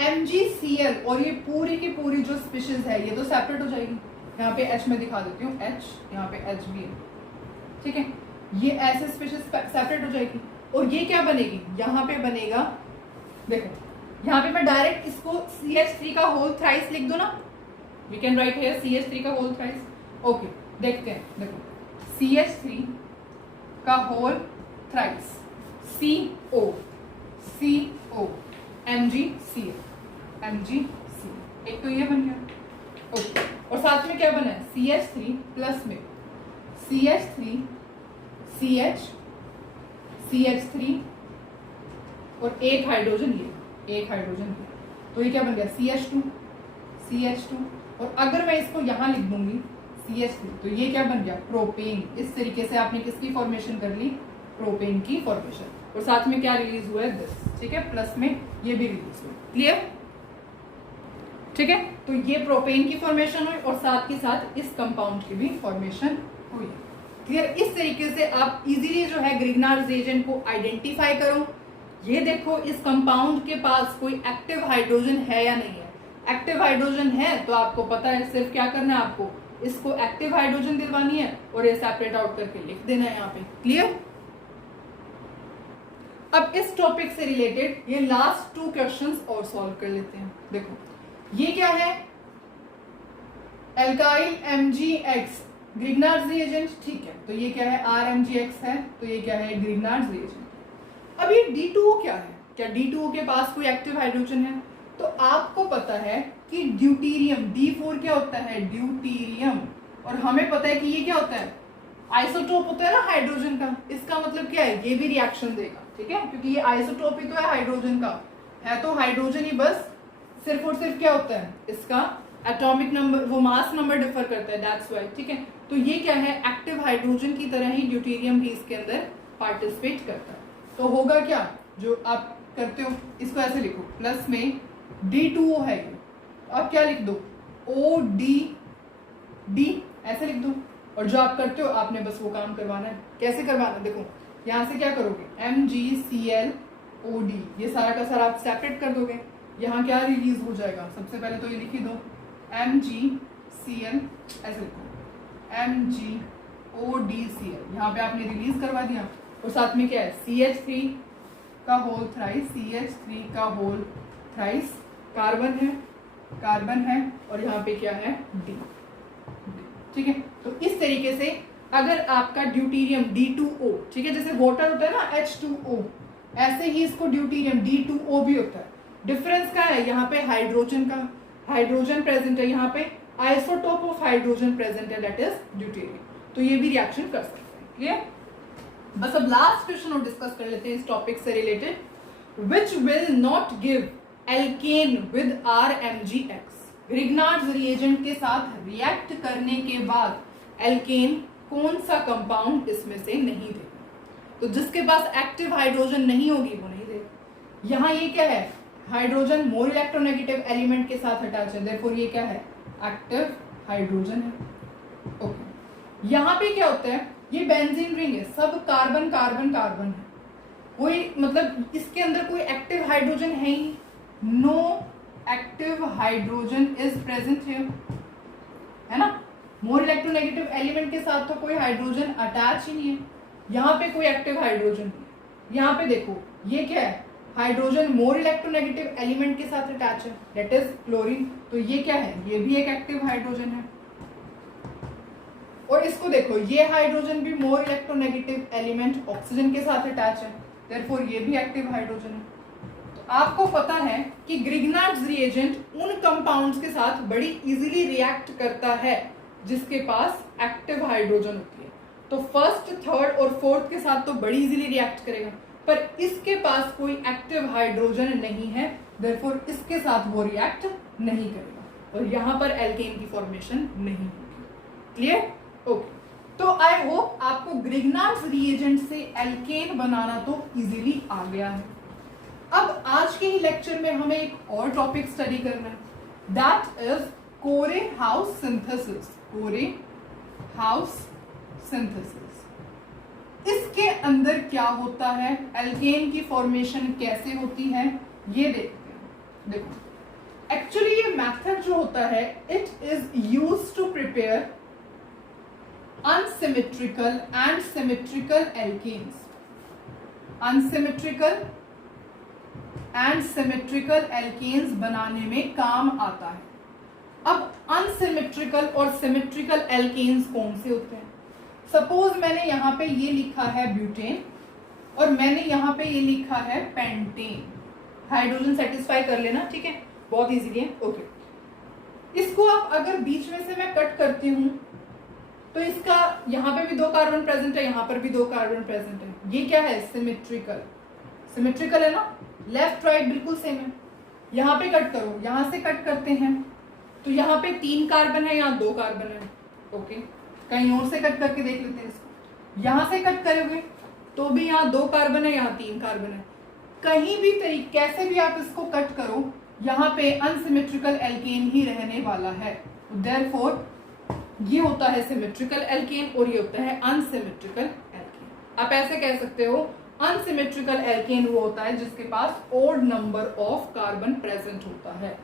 MgCl, और ये पूरी की पूरी जो स्पीशीज है ये तो सेपरेट हो जाएगी। यहाँ पे H में दिखा देती हूँ, H, यहाँ पे H भी है, ठीक है। ये ऐसे स्पीशीज सेपरेट हो जाएगी, और ये क्या बनेगी, यहाँ पे बनेगा, देखो यहाँ पे मैं डायरेक्ट इसको CH3 का होल थ्राइस लिख दूं ना, we can write here CH3 का होल थ्राइस। ओके, देखते हैं, देखो CH3 का whole thrice, CO, CO, MgCl, MgCl, एक तो ये बन गया। ओके, और साथ में क्या बना है, CH3 प्लस में CH3, CH, CH3 और एक हाइड्रोजन ये, एक हाइड्रोजन ये, तो ये क्या बन गया, CH2, CH2, और अगर मैं इसको यहाँ लिख दूंगी CH3, तो ये क्या बन गया, प्रोपेन। इस तरीके से आपने किसकी फॉर्मेशन कर ली, प्रोपेन की फॉर्मेशन। और साथ में क्या रिलीज हुआ है, दिस, ठीक है, प्लस में ये भी रिलीज हुआ। क्लियर? ठीक है, तो ये प्रोपेन की फॉर्मेशन हुई, और साथ ही साथ इस कंपाउंड की भी फॉर्मेशन हुई। क्लियर? इस तरीके से आप इजीली जो है ग्रिग्नार्ड्स रिएजेंट को आइडेंटिफाई करो। ये देखो इस कंपाउंड के पास कोई एक्टिव हाइड्रोजन है या नहीं है। एक्टिव हाइड्रोजन है तो आपको पता है सिर्फ क्या करना है, आपको इसको एक्टिव हाइड्रोजन दिलवानी है और ये सेपरेट आउट करके लिख देना है यहाँ पे। क्लियर? अब इस टॉपिक से रिलेटेड ये लास्ट 2 क्वेश्चंस और सॉल्व कर लेते हैं। देखो ये क्या है, एल्काइल MgX ग्रिग्नार्ड्स रिएजेंट, ठीक है, तो ये क्या है, RMgX है, तो ये क्या है, ग्रिग्नार्ड्स रिएजेंट। अब ये D2O क्या है, क्या D2O के पास कोई एक्टिव हाइड्रोजन है? तो आपको पता है कि ड्यूटीरियम, D4 क्या होता है, ड्यूटीरियम, और हमें पता है कि ये क्या होता है, आइसोटोप होता है ना हाइड्रोजन का। इसका मतलब क्या है, ये भी रिएक्शन देगा, ठीक है, क्योंकि ये आइसोटोप ही तो है हाइड्रोजन का, है तो हाइड्रोजन ही, बस सिर्फ और सिर्फ क्या होता है, इसका एटॉमिक नंबर, वो मास नंबर डिफर करता है, दैट्स व्हाई। ठीक है, तो ये क्या है, एक्टिव हाइड्रोजन की तरह ही ड्यूटेरियम भी इसके अंदर पार्टिसिपेट करता है। तो होगा क्या, जो आप करते हो इसको ऐसे लिखो, प्लस में D2O है ये, आप क्या लिख दो, OD ऐसे लिख दो, और जो आप करते हो आपने बस वो काम करवाना है। कैसे करवाना, देखो यहाँ से क्या करोगे, MgClOD, ये सारा का सारा आप सेपरेट कर दोगे, यहाँ क्या रिलीज हो जाएगा, सबसे पहले तो ये लिख ही दो, MgCl, ऐसे लिखो MgODCl, यहाँ पे आपने रिलीज करवा दिया, और साथ में क्या है, CH3 का होल थ्राइस, CH3 का होल थ्राइस, कार्बन है, और यहाँ पे क्या है, D। ठीक है, तो इस तरीके से अगर आपका ड्यूटीरियम D2O, ठीक है, जैसे वाटर होता है ना H2O, ऐसे ही इसको ड्यूटीरियम D2O भी होता है। डिफरेंस क्या है, यहाँ पे हाइड्रोजन का, हाइड्रोजन प्रेजेंट है, यहाँ पे आइसोटोप ऑफ हाइड्रोजन प्रेजेंट है, दैट इज ड्यूटेरियम, तो ये भी रिएक्शन कर सकते हैं। क्लियर? बस अब लास्ट क्वेश्चन और डिस्कस कर लेते हैं इस टॉपिक से related, which will not give alkane with RMgX। Grignard's reagent के साथ रिएक्ट करने के बाद एल्केन कौन सा कंपाउंड इसमें से नहीं देगा, तो जिसके पास एक्टिव हाइड्रोजन नहीं होगी वो नहीं देगा। यहाँ ये क्या है, हाइड्रोजन मोर इलेक्ट्रोनेगेटिव एलिमेंट के साथ अटैच है, देयरफॉर ये क्या है, एक्टिव हाइड्रोजन है। ओके, यहाँ पे क्या होता है, ये बेंजीन रिंग है, सब कार्बन कार्बन कार्बन है, कोई मतलब इसके अंदर कोई एक्टिव हाइड्रोजन है ही, no active hydrogen is present here, है ना, मोर इलेक्ट्रोनेगेटिव एलिमेंट के साथ तो कोई हाइड्रोजन अटैच ही नहीं है, यहाँ पे कोई एक्टिव हाइड्रोजन नहीं है। यहाँ पे देखो ये क्या है, हाइड्रोजन मोर इलेक्ट्रोनेगेटिव एलिमेंट के साथ अटैच है, दैट इज क्लोरीन, तो ये क्या है, ये भी एक एक्टिव हाइड्रोजन है। और इसको देखो, ये हाइड्रोजन भी मोर इलेक्ट्रोनेगेटिव एलिमेंट ऑक्सीजन के साथ अटैच है, देयरफॉर ये भी एक्टिव हाइड्रोजन है। तो आपको पता है कि ग्रिग्नार्ड्स रिएजेंट उन कंपाउंड्स के साथ बड़ी इजीली रिएक्ट करता है जिसके पास एक्टिव हाइड्रोजन होती है। तो फर्स्ट, थर्ड और फोर्थ के साथ तो बड़ी इजीली रिएक्ट करेगा, पर इसके पास कोई एक्टिव हाइड्रोजन नहीं है, देयरफॉर इसके साथ वो रिएक्ट नहीं करेगा। और यहाँ पर एल्केन की फॉर्मेशन नहीं होगी। क्लियर? ओके। तो आई होप आपको ग्रिग्नार्ड्स रिएजेंट से एल्केन बनाना तो इजीली आ गया है। अब आज के ही लेक्चर में हमें एक और टॉपिक स्टडी करना है, दैट इज कोरे हाउस सिंथेसिस। कोरे हाउस सिंथेसिस, इसके अंदर क्या होता है, एल्केन की फॉर्मेशन कैसे होती है, ये देखते हैं। देखो एक्चुअली ये मेथड जो होता है, it is used to prepare unsymmetrical and symmetrical alkenes. Unsymmetrical and symmetrical alkenes बनाने में काम आता है। अब unsymmetrical और symmetrical alkenes कौन से होते हैं? सपोज मैंने यहां पे ये लिखा है ब्यूटेन और मैंने यहां पे ये लिखा है पेंटेन। हाइड्रोजन सेटिस्फाई कर लेना, ठीक है, बहुत इजीली है। ओके, इसको आप अगर बीच में से मैं कट करती हूं तो इसका यहां पे भी 2 कार्बन प्रेजेंट है, यहां पर भी 2 कार्बन प्रेजेंट है। ये क्या है? सिमेट्रिकल। सिमेट्रिकल है ना, लेफ्ट राइट बिल्कुल सेम है। यहां पे कट करो, यहां से कट करते हैं तो यहां पे 3 कार्बन है, यहां 2 कार्बन है। ओके, कहीं और से कट करके देख लेते हैं इसको। यहां से कट करोगे तो भी यहां 2 कार्बन है, यहां 3 कार्बन है। कहीं भी तरीके कैसे भी आप इसको कट करो, यहाँ पे अनसिमेट्रिकल एल्केन ही रहने वाला है। देयरफॉर ये होता है सिमेट्रिकल एल्केन और ये होता है अनसिमेट्रिकल एल्केन। आप ऐसे कह सकते हो, अनसिमेट्रिकल एल्केन वो होता है जिसके पास odd number of carbon present होता है।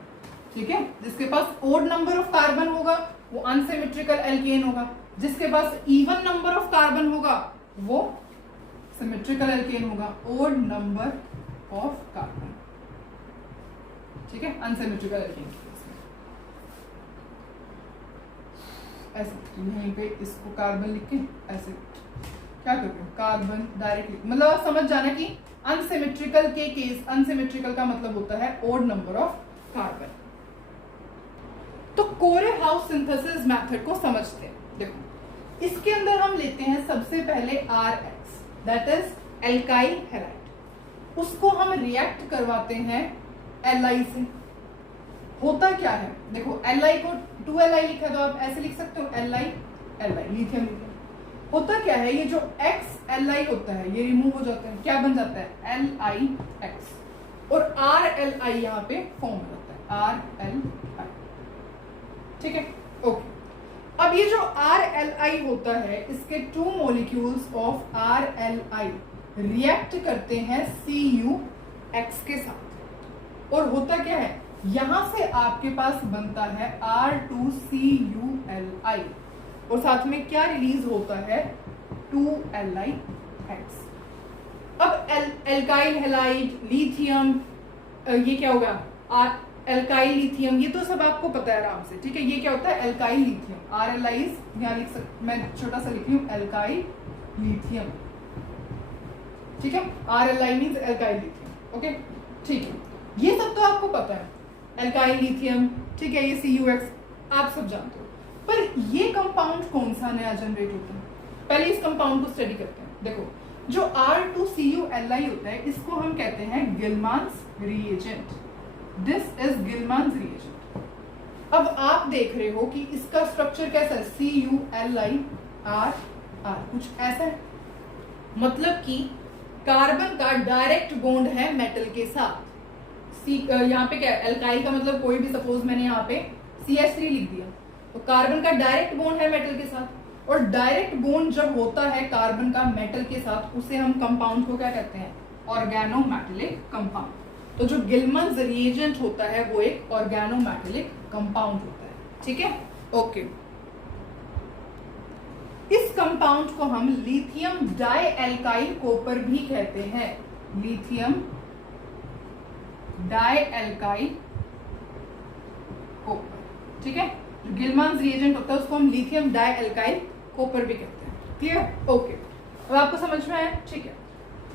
ठीक है, जिसके पास ओड नंबर ऑफ कार्बन होगा वो अनसिमेट्रिकल एल्केन होगा, जिसके पास इवन नंबर ऑफ कार्बन होगा वो सिमेट्रिकल एल्केन होगा। ओड नंबर ऑफ कार्बन, ठीक है, अनसिमेट्रिकल एल्केन। ऐसे यहीं पे इसको कार्बन लिख के ऐसे क्या करते हैं, कार्बन डायरेक्ट, मतलब आप समझ जाना कि अनसिमेट्रिकल के केस, अनसिमेट्रिकल का मतलब होता है ओड नंबर ऑफ कार्बन। तो कोरे हाउस सिंथेसिस मेथड को समझते हैं। देखो इसके अंदर हम लेते हैं सबसे पहले RX, that is alkyl halide. उसको हम रिएक्ट करवाते हैं Li से। होता क्या है, देखो Li को 2Li लिखा है तो आप ऐसे लिख सकते हो, Li लिथियम। होता क्या है, ये जो XLi होता है ये रिमूव हो जाता है, क्या बन जाता है LiX, और RLi यहाँ पे फॉर्म हो जाता है RLi। ठीक है, ओके। अब ये जो RLi होता है, इसके 2 मॉलिक्यूल्स ऑफ RLi रिएक्ट करते हैं CuX के साथ, और होता क्या है, यहां से आपके पास बनता है R2CuLi और साथ में क्या रिलीज होता है 2LiX। अब एल्काइल हैलाइड, लिथियम, ये क्या होगा एल्काइल लिथियम, ये तो सब आपको पता है आराम से। ठीक है, ये क्या होता है एल्काइल लिथियम। RLi यहां लिख सकते, मैं छोटा सा लिख रही हूं एल्काइल लिथियम। ठीक है, RLi means alkyl lithium. Okay, ठीक है, ये सब तो आपको पता है, एल्काइल लिथियम, ठीक है, ये CuX आप सब जानते हो। पर ये कंपाउंड कौन सा नया जनरेट होता है, पहले इस कंपाउंड को स्टडी करते हैं। देखो जो R2CuLi होता है, इसको हम कहते हैं Gilman's reagent. This is Gilman's reagent. अब आप देख रहे हो कि इसका स्ट्रक्चर कैसा है, CuLi R, कुछ ऐसा है, मतलब कि कार्बन का डायरेक्ट बॉन्ड है मेटल के साथ। यहाँ पे क्या है, एल्काइल का मतलब कोई भी, सपोज मैंने यहाँ पे CH3 लिख दिया, तो कार्बन का डायरेक्ट बॉन्ड है मेटल के साथ, और डायरेक्ट बॉन्ड जब होता है कार्बन का मेटल के साथ, उसे हम कंपाउंड को क्या कहते हैं, ऑर्गेनोमेटेलिक कंपाउंड। तो जो गिलमान्स रिएजेंट होता है वो एक ऑर्गेनोमेटेलिक कंपाउंड होता है। ठीक है, ओके। इस कंपाउंड को हम लिथियम डाइएल्काइल कॉपर भी कहते हैं, लिथियम डाइएल्काइल कॉपर। ठीक है, जो गिलमान्स रिएजेंट होता है उसको हम लिथियम डाइएल्काइल कॉपर भी कहते हैं। Clear, okay. अब आपको समझ में आया, ठीक है।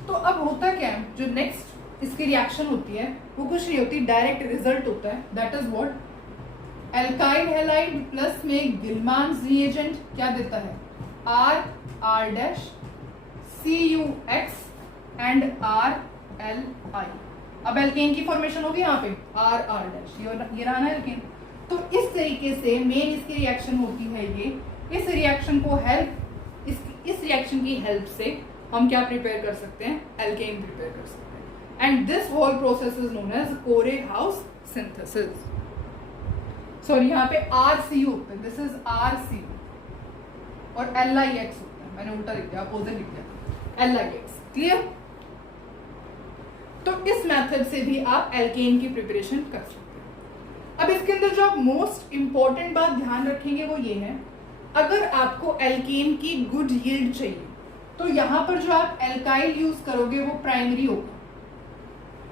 तो अब होता क्या है, जो नेक्स्ट इसकी रिएक्शन होती है वो कुछ नहीं होती, डायरेक्ट रिजल्ट होता है, that is what, alkyl halide plus में गिलमान्स रिएजेंट क्या देता है, R CuX एंड RLi। अब एल्केन की फॉर्मेशन होगी यहाँ पे R, ये रहा ना एल्केन। तो इस तरीके से मेन इसकी रिएक्शन होती है ये। इस रिएक्शन को इस रिएक्शन की हेल्प से हम क्या प्रिपेयर कर सकते हैं, एल्केन प्रिपेयर कर सकते हैं। And this whole process is known as Corey House synthesis. Sorry, यहाँ पे RCU होता है, दिस इज RCU और LIX होता है, मैंने उल्टा लिख दिया, अपोजिट लिख दिया, LIX। क्लियर? तो इस मेथड से भी आप एल्केन की प्रिपरेशन कर सकते हैं। अब इसके अंदर जो आप मोस्ट इंपॉर्टेंट बात ध्यान रखेंगे वो ये है, अगर आपको एल्केन की गुड यील्ड चाहिए तो यहां पर जो आप एल्काइल यूज करोगे वो प्राइमरी होगा,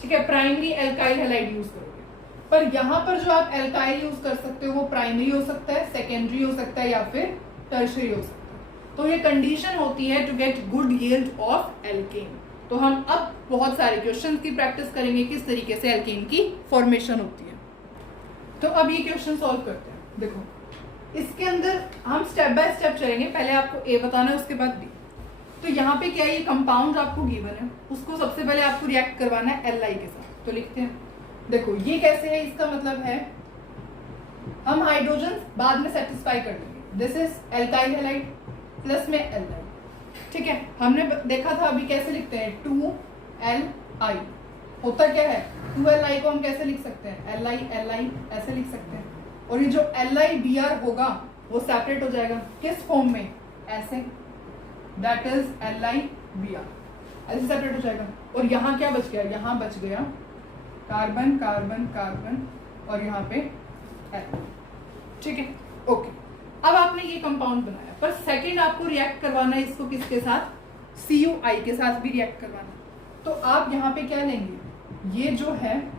ठीक है, प्राइमरी एल्काइल हैलाइड यूज करोगे। पर यहां पर जो आप एल्काइल यूज कर सकते हो वो प्राइमरी हो सकता है, सेकेंडरी हो सकता है, या फिर टर्शियरी हो सकता है। तो ये कंडीशन होती है to get good yield of alkane. तो हम अब बहुत सारे क्वेश्चन की प्रैक्टिस करेंगे किस तरीके से एल्केन की फॉर्मेशन होती है। तो अब ये क्वेश्चन सॉल्व करते हैं। देखो, इसके अंदर हम स्टेप बाय स्टेप चलेंगे, पहले आपको ए बताना है, उसके बाद बी। तो यहाँ पे क्या है, ये कंपाउंड आपको गिवन है, उसको सबसे पहले आपको रिएक्ट करवाना है Li के साथ। तो लिखते हैं, देखो ये कैसे है, इसका मतलब है हम हाइड्रोजन बाद में सेटिस्फाई कर देंगे। This is alkyl halide plus में Li, ठीक है। हमने देखा था अभी कैसे लिखते हैं, 2Li होता क्या है, 2Li को हम कैसे लिख सकते हैं, Li ऐसे लिख सकते हैं। और ये जो LiBr होगा वो सेपरेट हो जाएगा, किस फॉर्म में, ऐसे, दैट इज LiBr, ऐसे सेपरेट हो जाएगा। और यहाँ क्या बच गया, यहाँ बच गया कार्बन कार्बन कार्बन और यहाँ पे L, ठीक है, ओके। अब आपने ये कंपाउंड बनाया, पर सेकंड आपको रिएक्ट करवाना है इसको किसके साथ, CuI के साथ भी रिएक्ट करवाना। तो आप यहाँ पे क्या लेंगे, ये जो है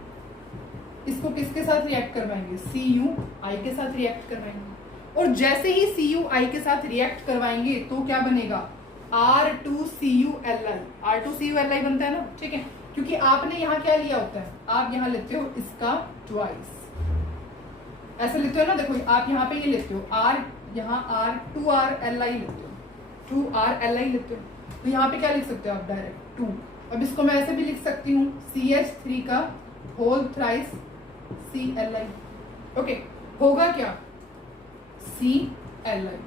इसको किसके साथ रिएक्ट करवाएंगे, CuI के साथ रिएक्ट करवाएंगे। और जैसे ही CuI के साथ रिएक्ट करवाएंगे तो क्या बनेगा, R2CuLi, R2CuLi बनता है ना, ठीक है। क्योंकि आपने यहाँ क्या लिया होता है, आप यहाँ लेते हो इसका ट्वाइस, ऐसे लेते हो ना, देखो आप यहाँ पे ये लेते हो R, यहाँ R2RLi लेते हो, 2RLi लेते हो। तो यहाँ पे क्या लिख सकते हो आप, डायरेक्ट 2। अब इसको मैं ऐसे भी लिख सकती हूँ, CH3 का होल थ्राइस CLi, ओके। होगा क्या, CLi।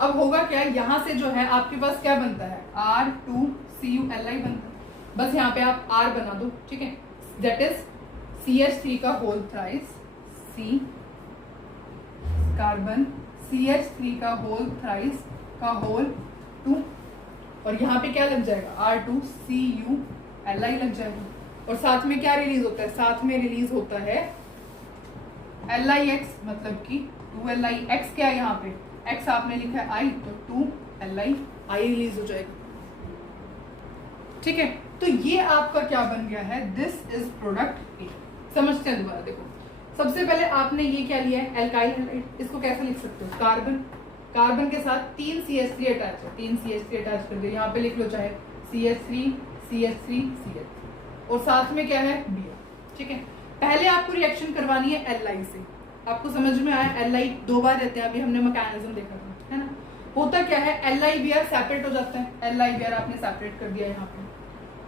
अब होगा क्या, यहाँ से जो है आपके पास क्या बनता है, R2CuLi बनता है, बस यहाँ पे आप R बना दो, ठीक है। दैट इज CH3 का whole thrice C carbon, CH3 का होल थ्राइस का होल 2, और यहाँ पे क्या लग जाएगा, R2CuLi लग जाएगा। और साथ में क्या रिलीज होता है, साथ में रिलीज होता है LiX, मतलब कि 2LiX। क्या है यहाँ पे, X आपने लिखा है I, तो 2Li I रिलीज हो जाएगा, ठीक है। तो ये आपका क्या बन गया है, दिस इज प्रोडक्ट A। समझते हैं दोबारा, देखो सबसे पहले आपने ये क्या लिया है, एल्काइल हैलाइड, इसको कैसे लिख सकते हो, कार्बन, कार्बन के साथ 3 CH3 अटैच है, 3 CH3 अटैच कर दिया, यहाँ पे लिख लो चाहे CH3 CH3 CH3, और साथ में क्या है Br, ठीक है। पहले आपको रिएक्शन करवानी है Li से, आपको समझ में आया, Li 2 बार रहते हैं, अभी हमने मैकेनिज्म देखा था, है ना। होता क्या है, LiBr सेपरेट हो जाता है, LiBr आपने सेपरेट कर दिया यहाँ पे,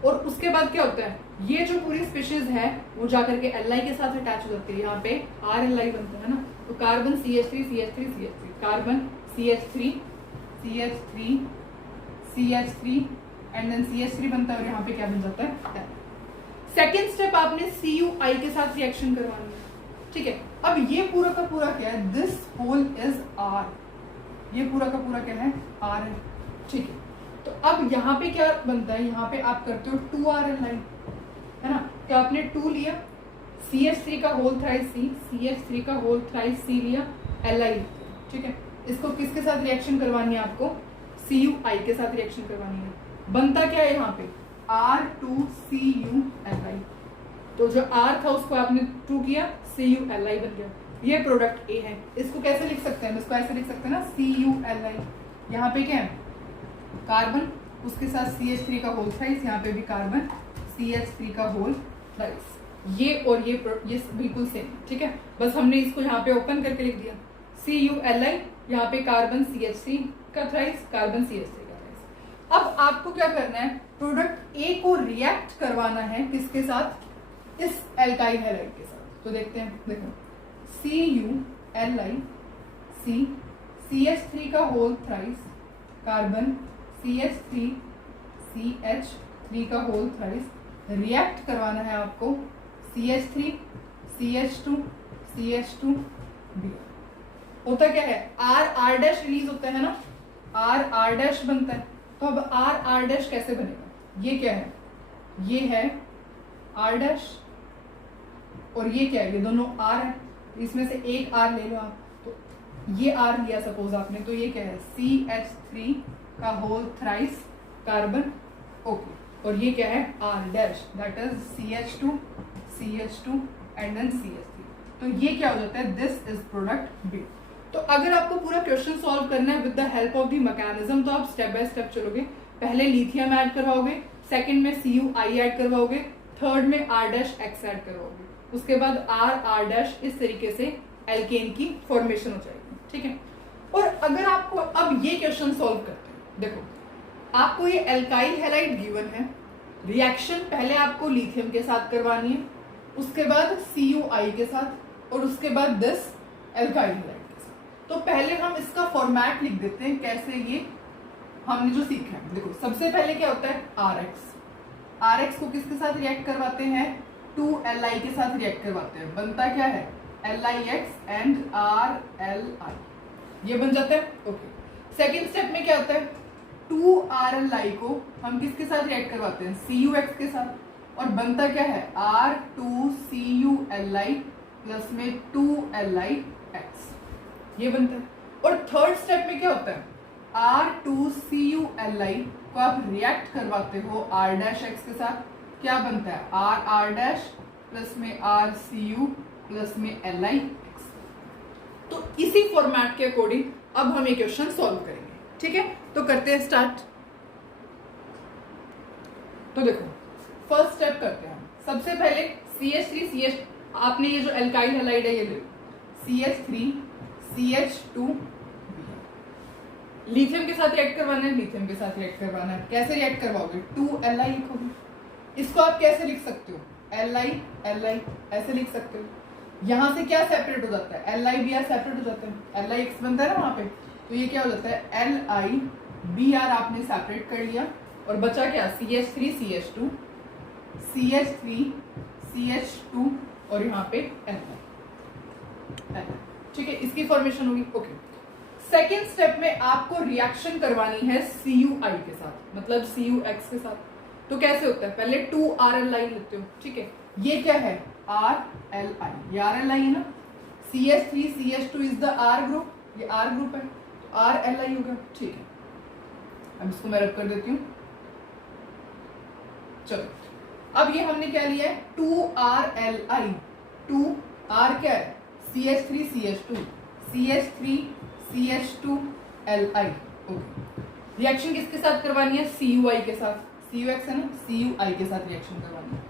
और उसके बाद क्या होता है, ये जो पूरी स्पीशीज है वो जाकर के Li के साथ अटैच हो जाती है, यहाँ पे RLi बनता है ना। तो carbon CH3 CH3 CH3, carbon CH3 CH3 CH3 and then CH3 बनता है, और यहाँ पे क्या बन जाता है, सेकेंड स्टेप आपने CuI के साथ रिएक्शन करवानी है, ठीक है। अब ये पूरा का पूरा क्या है, दिस होल इज R, ये पूरा का पूरा क्या है, R है, ठीक है। तो अब यहाँ पे क्या बनता है, यहाँ पे आप करते हो 2RLi, है ना। तो आपने 2 लिया, CH3 का होल थ्राइस C, CH3 का होल थ्राइस C लिया, Li, ठीक है। इसको किसके साथ रिएक्शन करवानी है आपको, CuI के साथ रिएक्शन करवानी है। बनता क्या है यहाँ पे, R2CuLi, तो जो R था उसको आपने 2 किया, CuLi बन गया, ये प्रोडक्ट A है। इसको कैसे लिख सकते हैं, इसको ऐसे लिख सकते हैं ना, CuLi, यहाँ पे क्या है कार्बन, उसके साथ CH3 का होल थ्राइस, यहाँ पे भी कार्बन CH3 का होल थ्राइस, ये और ये बिल्कुल सेम, ठीक है। बस हमने इसको यहाँ पे ओपन करके लिख दिया, CuLi, यहाँ पे कार्बन CH3 का थ्राइस, कार्बन CH3 का थ्राइस। अब आपको क्या करना है, प्रोडक्ट A को रिएक्ट करवाना है किसके साथ, इस एल्काइल हैलाइड के साथ। तो देखते हैं, देखो LiC, CH3 का whole thrice carbon CH3 CH3 का होल थ्राइस, रिएक्ट करवाना है आपको CH3 CH2 CH2 Br। होता क्या है, R डैश रिलीज होता है ना, R डैश बनता है। तो अब R डैश कैसे बनेगा, ये क्या है, ये है R डैश और ये क्या है, ये दोनों R है, इसमें से एक R ले लो आप, तो ये R लिया सपोज आपने, तो ये क्या है CH3 का होल थ्राइस कार्बन, ओके, और ये क्या है R dash, that is CH2 and then CH3। तो ये क्या हो जाता है, दिस इज प्रोडक्ट B। तो अगर आपको पूरा क्वेश्चन सॉल्व करना है with the help of the mechanism, तो आप स्टेप बाय स्टेप चलोगे। पहले लिथियम ऐड करवाओगे, सेकंड में CuI ऐड करवाओगे, थर्ड में R डैश X ऐड करवाओगे, उसके बाद R डैश, इस तरीके से एल्केन की फॉर्मेशन हो जाएगी, ठीक है। और अगर आपको अब ये क्वेश्चन सॉल्व करते हैं, देखो आपको ये एल्काइल हैलाइड गिवन है, रिएक्शन पहले आपको लिथियम के साथ करवानी है, उसके बाद CuI के साथ, और उसके बाद दिस एल्काइल हैलाइड के साथ। तो पहले हम इसका फॉर्मेट लिख देते हैं, कैसे ये हमने जो सीखा है। देखो सबसे पहले क्या होता है, RX को किसके साथ रिएक्ट करवाते हैं, 2Li के साथ रिएक्ट करवाते हैं, बनता क्या है LiX एंड RLi, ये बन जाता है, ओके। सेकेंड स्टेप में क्या होता है, 2RLi को हम किसके साथ रिएक्ट करवाते हैं, CuX के साथ, और बनता क्या है R2CuLi प्लस में 2LiX, ये बनता है। और थर्ड स्टेप में क्या होता है, R2CuLi को आप रिएक्ट करवाते हो R डैश X के साथ, क्या बनता है R डैश प्लस में RCu प्लस में LiX। तो इसी फॉर्मेट के अकॉर्डिंग अब हम ये क्वेश्चन सॉल्व करेंगे, ठीक है। तो करते हैं स्टार्ट। तो देखो फर्स्ट स्टेप करते हैं हम, सबसे पहले CH3 आपने ये जो एल्काइल हैलाइड है ये ले, CH3 CH2 लिथियम के साथ रिएक्ट करवाना है, लिथियम के साथ रिएक्ट करवाना है, कैसे रिएक्ट करवाओगे, 2Li लिखोगे। इसको आप कैसे लिख सकते हो, Li ऐसे लिख सकते हो। यहां से क्या सेपरेट हो जाता है, LiBr सेपरेट हो जाता है, LiX बनता है ना वहां पे, तो ये क्या हो जाता है LiBr आपने सेपरेट कर लिया, और बचा क्या CH3 CH2 CH3 CH2 और यहाँ पे Li, ठीक है, इसकी फॉर्मेशन होगी, ओके। सेकेंड स्टेप में आपको रिएक्शन करवानी है CuI के साथ, मतलब CuX के साथ। तो कैसे होता है, पहले 2RLi लेते हो, ठीक है, ये क्या है RLi, ये RLi है ना, CH3 CH2 is the R group, ये R ग्रुप है, तो RLi होगा, ठीक है। अब इसको मैं रब कर देती हूँ, चलो अब ये हमने क्या लिया है 2RLi, 2R क्या है CH3 CH2 CH3 CH2 Li, okay. Reaction किसके साथ करवानी है, CuI के साथ, CuX है ना, CuI के साथ रिएक्शन करवानी है,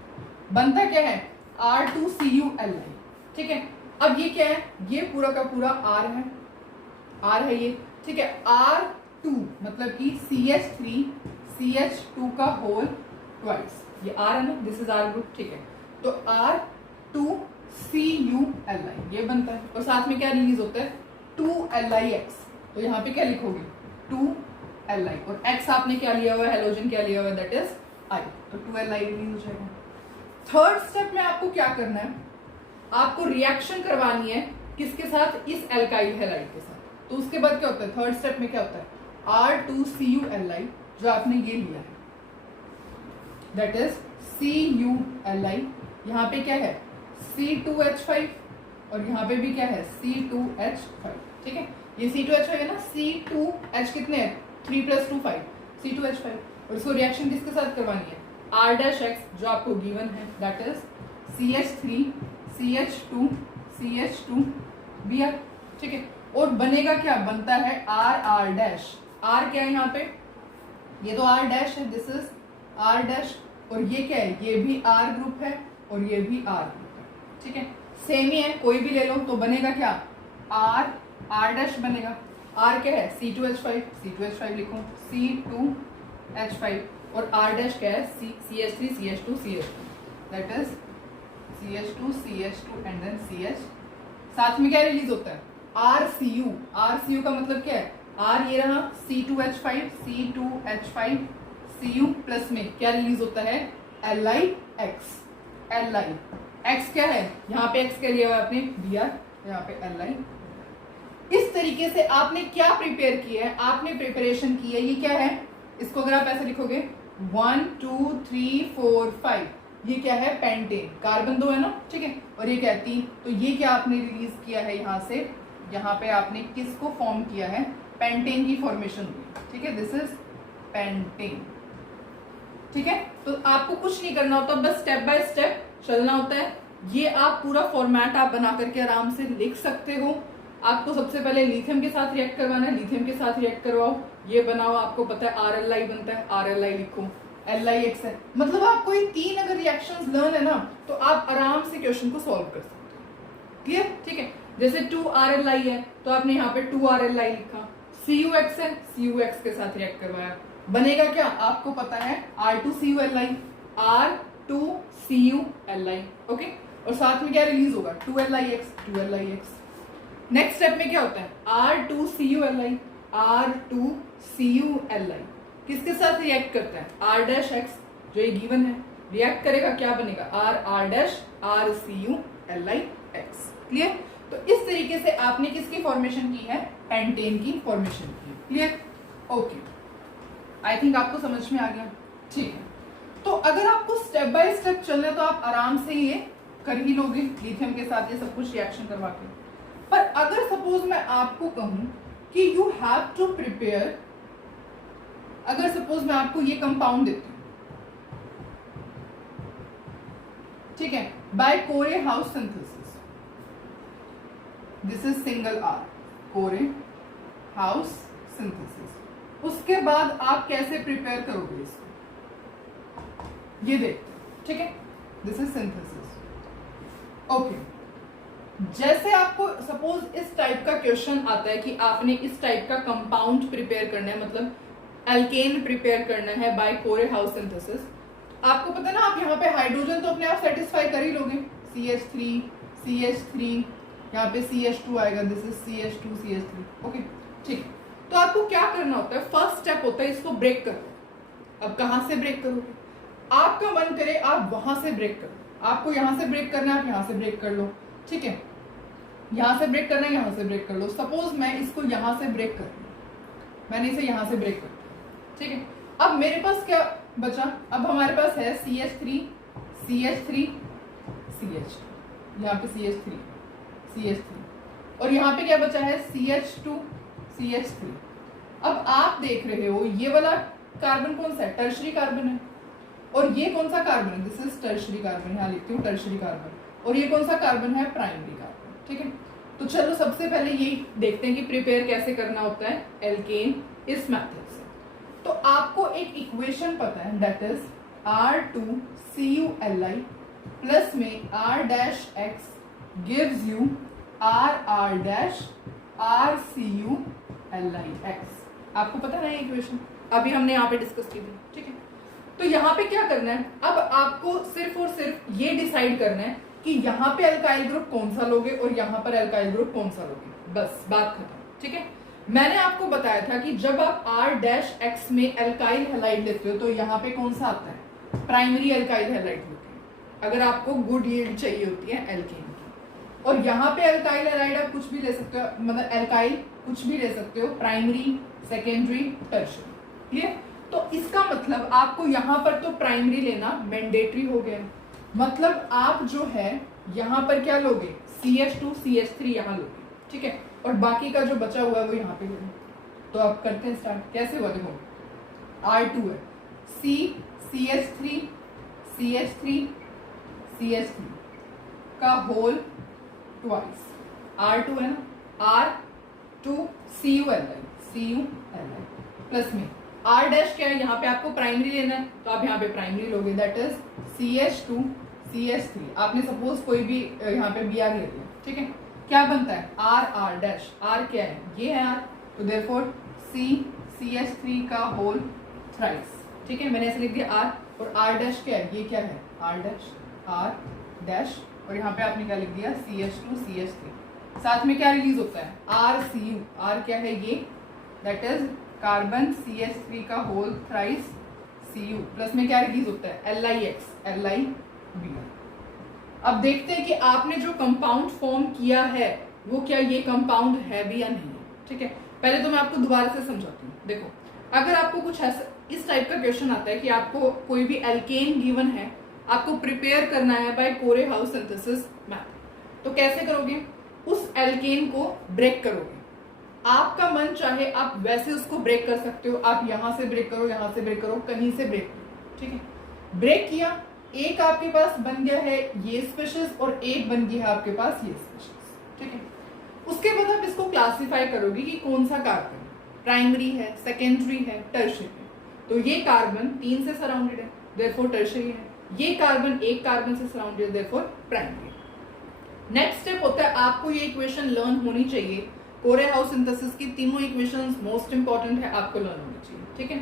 बनता क्या है R2CuLi, ठीक है। अब ये क्या है, ये पूरा का पूरा R है ये, ठीक है। R2 मतलब कि CH3 CH2 का होल ट्वाइस, ये R है ना, दिस इज R ग्रुप, ठीक है। तो R2CuLi ये बनता है, और साथ में क्या रिलीज होता है 2LiX, तो यहाँ पे क्या लिखोगे 2Li, और X आपने क्या लिया हुआ है, हेलोजन क्या लिया हुआ है, दैट इज I, तो 2Li रिलीज हो जाएगा। थर्ड स्टेप में आपको क्या करना है, आपको रिएक्शन करवानी है किसके साथ, इस एल्काइल हैलाइड के साथ। तो उसके बाद क्या होता है, थर्ड स्टेप में क्या होता है R2CuLi जो आपने ये लिया है, दैट इज CuLi, यहाँ पे क्या है C2H5 और यहाँ पे भी क्या है C2H5, ठीक है। ये C2H5 है ना, C2H कितने हैं 3 + 2 5, C2H5, और इसको रिएक्शन किसके साथ करवानी है R डैश X जो आपको गिवन है, that is CH3 CH2 CH2 Br, ठीक है। और बनेगा क्या, बनता है R डैश, R क्या है यहाँ पे, ये तो R डैश है, दिस इज R डैश, और ये क्या है, ये भी R ग्रुप है और ये भी R ग्रुप है, ठीक है, सेम ही है, कोई भी ले लो, तो बनेगा क्या R डैश बनेगा। R क्या है C2H5 लिखो, C2H5, और R डैश क्या है CH3 CH2 CH2, that is CH2 CH2 and then CH, साथ में क्या रिलीज होता है RCU का मतलब क्या है? R ये रहा C2H5 Cu प्लस में क्या रिलीज होता है? LiX। X क्या है? यहाँ पे X क्या लिया हुआ है आपने? Br, यहाँ पे Li। इस तरीके से आपने क्या प्रिपेयर किया है? आपने प्रिपरेशन की है, ये क्या है? इसको अगर आप ऐसे लिखोगे 1 2 3 4 5, ये क्या है? पेंटेन। कार्बन 2 है ना, ठीक है, और ये क्या है? 3। तो ये क्या आपने रिलीज किया है यहाँ से? यहाँ पे आपने किसको फॉर्म किया है? पेंटेन की फॉर्मेशन हुई, ठीक है, दिस इज पेंटेन, ठीक है। तो आपको कुछ नहीं करना होता, बस स्टेप बाय स्टेप चलना होता है। ये आप पूरा फॉर्मेट आप बना करके आराम से लिख सकते हो। आपको सबसे पहले लिथियम के साथ रिएक्ट करवाना है, लिथियम के साथ रिएक्ट करवाओ, ये बनाओ, आपको पता है RLi बनता है, RLi लिखो, LiX है। मतलब आपको ये 3 अगर रिएक्शंस लर्न है ना, तो आप आराम से क्वेश्चन को सॉल्व कर सकते हो। क्लियर, ठीक है। जैसे 2RLi है तो आपने यहाँ पे 2RLi लिखा, CuX है, CuX के साथ रिएक्ट करवाया, बनेगा क्या? आपको पता है R2CuLi, R2CuLi, ओके, और साथ में क्या रिलीज होगा? 2LiX। नेक्स्ट स्टेप में क्या होता है? R2CuLi, R2CuLi किसके साथ रिएक्ट करता है? R-X, जो ये गिवन है, रिएक्ट करेगा, क्या बनेगा? RCuLiX। क्लियर? तो इस तरीके से आपने किसकी फॉर्मेशन की है? पेंटेन की फॉर्मेशन की है। क्लियर? ओके, आई थिंक आपको समझ में आ गया, ठीक है। तो अगर आपको स्टेप बाय स्टेप चलना है तो आप आराम से ये कर ही लोगे, लिथियम के साथ ये सब कुछ रिएक्शन करवा के। पर अगर सपोज मैं आपको कहूं कि यू हैव टू प्रिपेयर, अगर सपोज मैं आपको ये कंपाउंड देती हूं, ठीक है, by Corey House synthesis, this is single R, Corey House synthesis, उसके बाद आप कैसे प्रिपेयर करोगे इसको, ये देखते हैं, ठीक है, दिस इज सिंथेसिस। ओके, जैसे आपको सपोज इस टाइप का क्वेश्चन आता है कि आपने इस टाइप का कंपाउंड प्रिपेयर करना है, मतलब एल्केन प्रिपेयर करना है बाय कोरे हाउस सिंथेसिस, आपको पता है ना, आप यहाँ पे हाइड्रोजन तो अपने आप सेटिस्फाई कर ही लोगे, CH3, यहाँ पे CH2 आएगा, this is CH2 CH3, okay, ठीक। तो आपको क्या करना होता है? फर्स्ट स्टेप होता है इसको ब्रेक करो। अब कहाँ से ब्रेक करोगे? आपका मन करे आप वहां से ब्रेक करो, आपको यहाँ से ब्रेक करना है, आप यहाँ से ब्रेक कर लो, ठीक है, यहाँ से ब्रेक करना है, यहाँ से ब्रेक कर लो। सपोज मैं इसको यहाँ से ब्रेक कर, मैंने इसे यहाँ से ब्रेक कर, ठीक है। अब मेरे पास क्या बचा? अब हमारे पास है CH3 CH3 CH, यहाँ पे CH3 और यहाँ पे क्या बचा है? CH2 CH3। अब आप देख रहे हो ये वाला कार्बन कौन सा है? टर्शरी कार्बन है, और ये कौन सा कार्बन है? दिस इज टर्शरी कार्बन, यहाँ लिखती हूँ टर्शरी कार्बन, और ये कौन सा कार्बन है? प्राइमरी कार्बन, ठीक है। तो चलो सबसे पहले यही देखते हैं कि प्रिपेयर कैसे करना होता है एल्केन इस मेथड से। तो आपको एक इक्वेशन पता है, दैट इज R2CuLi प्लस में R-X गिव्स यू RR-RCuLiX। आपको पता है इक्वेशन, अभी हमने यहाँ पे डिस्कस की थी, ठीक है। तो यहाँ पे क्या करना है? अब आपको सिर्फ और सिर्फ ये डिसाइड करना है कि यहाँ पे अल्काइल ग्रुप कौन सा लोगे और यहाँ पर अल्काइल ग्रुप कौन सा लोगे, बस बात खत्म, ठीक है। मैंने आपको बताया था कि जब आप R-X में अल्काइल हैलाइड लेते हो तो यहाँ पे कौन सा आता है? प्राइमरी अल्काइल हैलाइड होती है, अगर आपको गुड यील्ड चाहिए होती है एल्केन की। और यहाँ पे अल्काइल हैलाइड आप कुछ भी ले सकते हो, मतलब अल्काइल कुछ भी ले सकते हो, प्राइमरी, सेकेंडरी, टर्शियरी, क्लियर। तो इसका मतलब आपको यहाँ पर तो प्राइमरी लेना मैंडेटरी हो गया, मतलब आप जो है यहाँ पर क्या लोगे? CH2 CH3 यहाँ लोगे, ठीक है, और बाकी का जो बचा हुआ है वो यहाँ पे लोगे। तो आप करते हैं स्टार्ट, कैसे हुआ? देखो R2 है, CH3 CH3 का होल ट्वाइस, R2 है ना, R2CuLi प्लस में R- क्या है? यहाँ पे आपको प्राइमरी लेना है तो आप यहाँ पे प्राइमरी लोगे, दैट इज CH2 CH3। आपने सपोज कोई भी यहाँ पे Br ले लिया, ठीक है, क्या बनता है? R R क्या है? ये है R, तो देयरफॉर CH3 का होल थ्राइस, ठीक है, मैंने ऐसे लिख दिया R, और R- क्या है? ये क्या है? R- और यहाँ पे आपने क्या लिख दिया? CH2 CH3, साथ में क्या रिलीज होता है, RCU। R क्या है ये, दैट इज कार्बन CH3 का होल थ्राइस Cu, प्लस में क्या रिलीज होता है, LiBr। अब देखते हैं कि आपने जो कंपाउंड फॉर्म किया है वो क्या ये कंपाउंड है भी या नहीं है। ठीक है, पहले तो मैं आपको दोबारा से समझाती हूँ। देखो, अगर आपको कुछ ऐसा इस टाइप का क्वेश्चन आता है कि आपको कोई भी एल्केन गिवन है, आपको प्रिपेयर करना है बाय कोरे-हाउस सिंथेसिस मेथड, तो कैसे करोगे, उस एल्केन को ब्रेक करोगे। आपका मन चाहे आप वैसे उसको ब्रेक कर सकते हो, आप यहां से ब्रेक करो, यहां से ब्रेक करो, कहीं से ब्रेक करो। ठीक है, ब्रेक किया, एक आपके पास बन गया है ये स्पीशीज और एक बन गया है आपके पास ये स्पीशीज। ठीक है, उसके बाद आप इसको क्लासिफाई करोगे कि कौन सा कार्बन प्राइमरी है, सेकेंडरी है, टर्शियरी है। तो ये कार्बन 3 से सराउंडेड है, देयरफॉर टर्शियरी है। ये कार्बन एक कार्बन से सराउंडेड है, देयरफॉर प्राइमरी है। नेक्स्ट स्टेप होता है, आपको ये इक्वेशन लर्न होनी चाहिए। कोरे-हाउस सिंथेसिस की तीनों इक्वेशंस मोस्ट इंपॉर्टेंट है, आपको लर्न होनी चाहिए। ठीक है,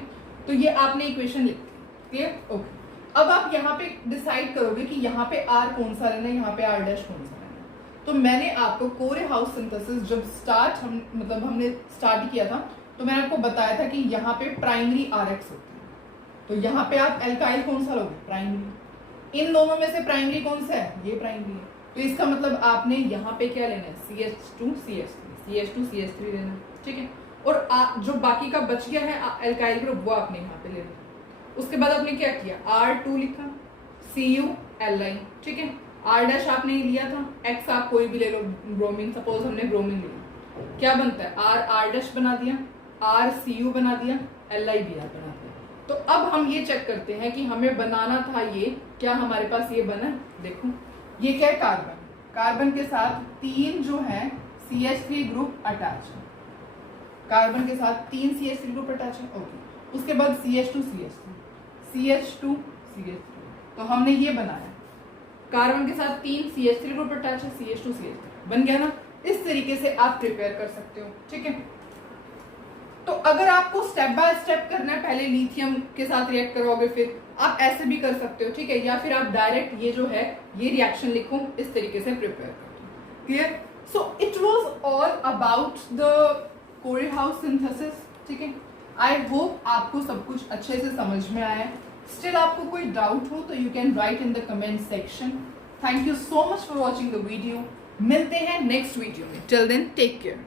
तो ये आपने इक्वेशन लिख दी, क्लियर, ओके। अब आप यहाँ पे डिसाइड करोगे कि यहाँ पे R कौन सा लेना है, यहाँ पे R' कौन सा लेना है। तो मैंने आपको कोरे-हाउस सिंथेसिस जब हमने स्टार्ट किया था, तो मैंने आपको बताया था कि यहाँ पे प्राइमरी RX होती है। तो यहाँ पे आप एल्काइल कौन सा लोगे, प्राइमरी। इन दोनों में से प्राइमरी कौन सा है, ये प्राइमरी है। तो इसका मतलब आपने यहाँ पे क्या लेना है, CH2CH3 लेना है। ठीक है, और जो बाकी का बच गया है एल्काइल ग्रुप, वो आपने यहाँ पे ले लेना। उसके बाद आपने क्या किया, R2 लिखा, Cu Li। ठीक है, R' आपने लिया था, X आप कोई भी ले लो, ब्रोमीन, सपोज हमने ब्रोमीन लिया, क्या बनता है, R' बना दिया, RCu बना दिया, LiBr बना दिया। तो अब हम ये चेक करते हैं कि हमें बनाना था ये, क्या हमारे पास ये बना, देखो ये क्या है, कार्बन। कार्बन के साथ 3 जो है CH3 ग्रुप अटैच है, कार्बन के साथ 3 CH3 ग्रुप अटैच है, ओके। उसके बाद CH2 CH3, तो हमने ये बनाया, कार्बन के साथ 3 CH3 ग्रुप अटैच है, CH2 CH3 बन गया ना। इस तरीके से आप प्रिपेयर कर सकते हो। ठीक है, तो अगर आपको स्टेप बाय स्टेप करना है, पहले लिथियम के साथ रिएक्ट करोगे, फिर आप ऐसे भी कर सकते हो। ठीक है, या फिर आप डायरेक्ट ये जो है ये रिएक्शन लिखो, इस तरीके से प्रिपेयर करो। Clear, so it was all about the Corey House synthesis. ठीक है, आई होप आपको सब कुछ अच्छे से समझ में आया है। स्टिल आपको कोई डाउट हो तो you can write in the comment section. Thank you so much for watching the video. मिलते हैं नेक्स्ट वीडियो में, टिल देन टेक केयर।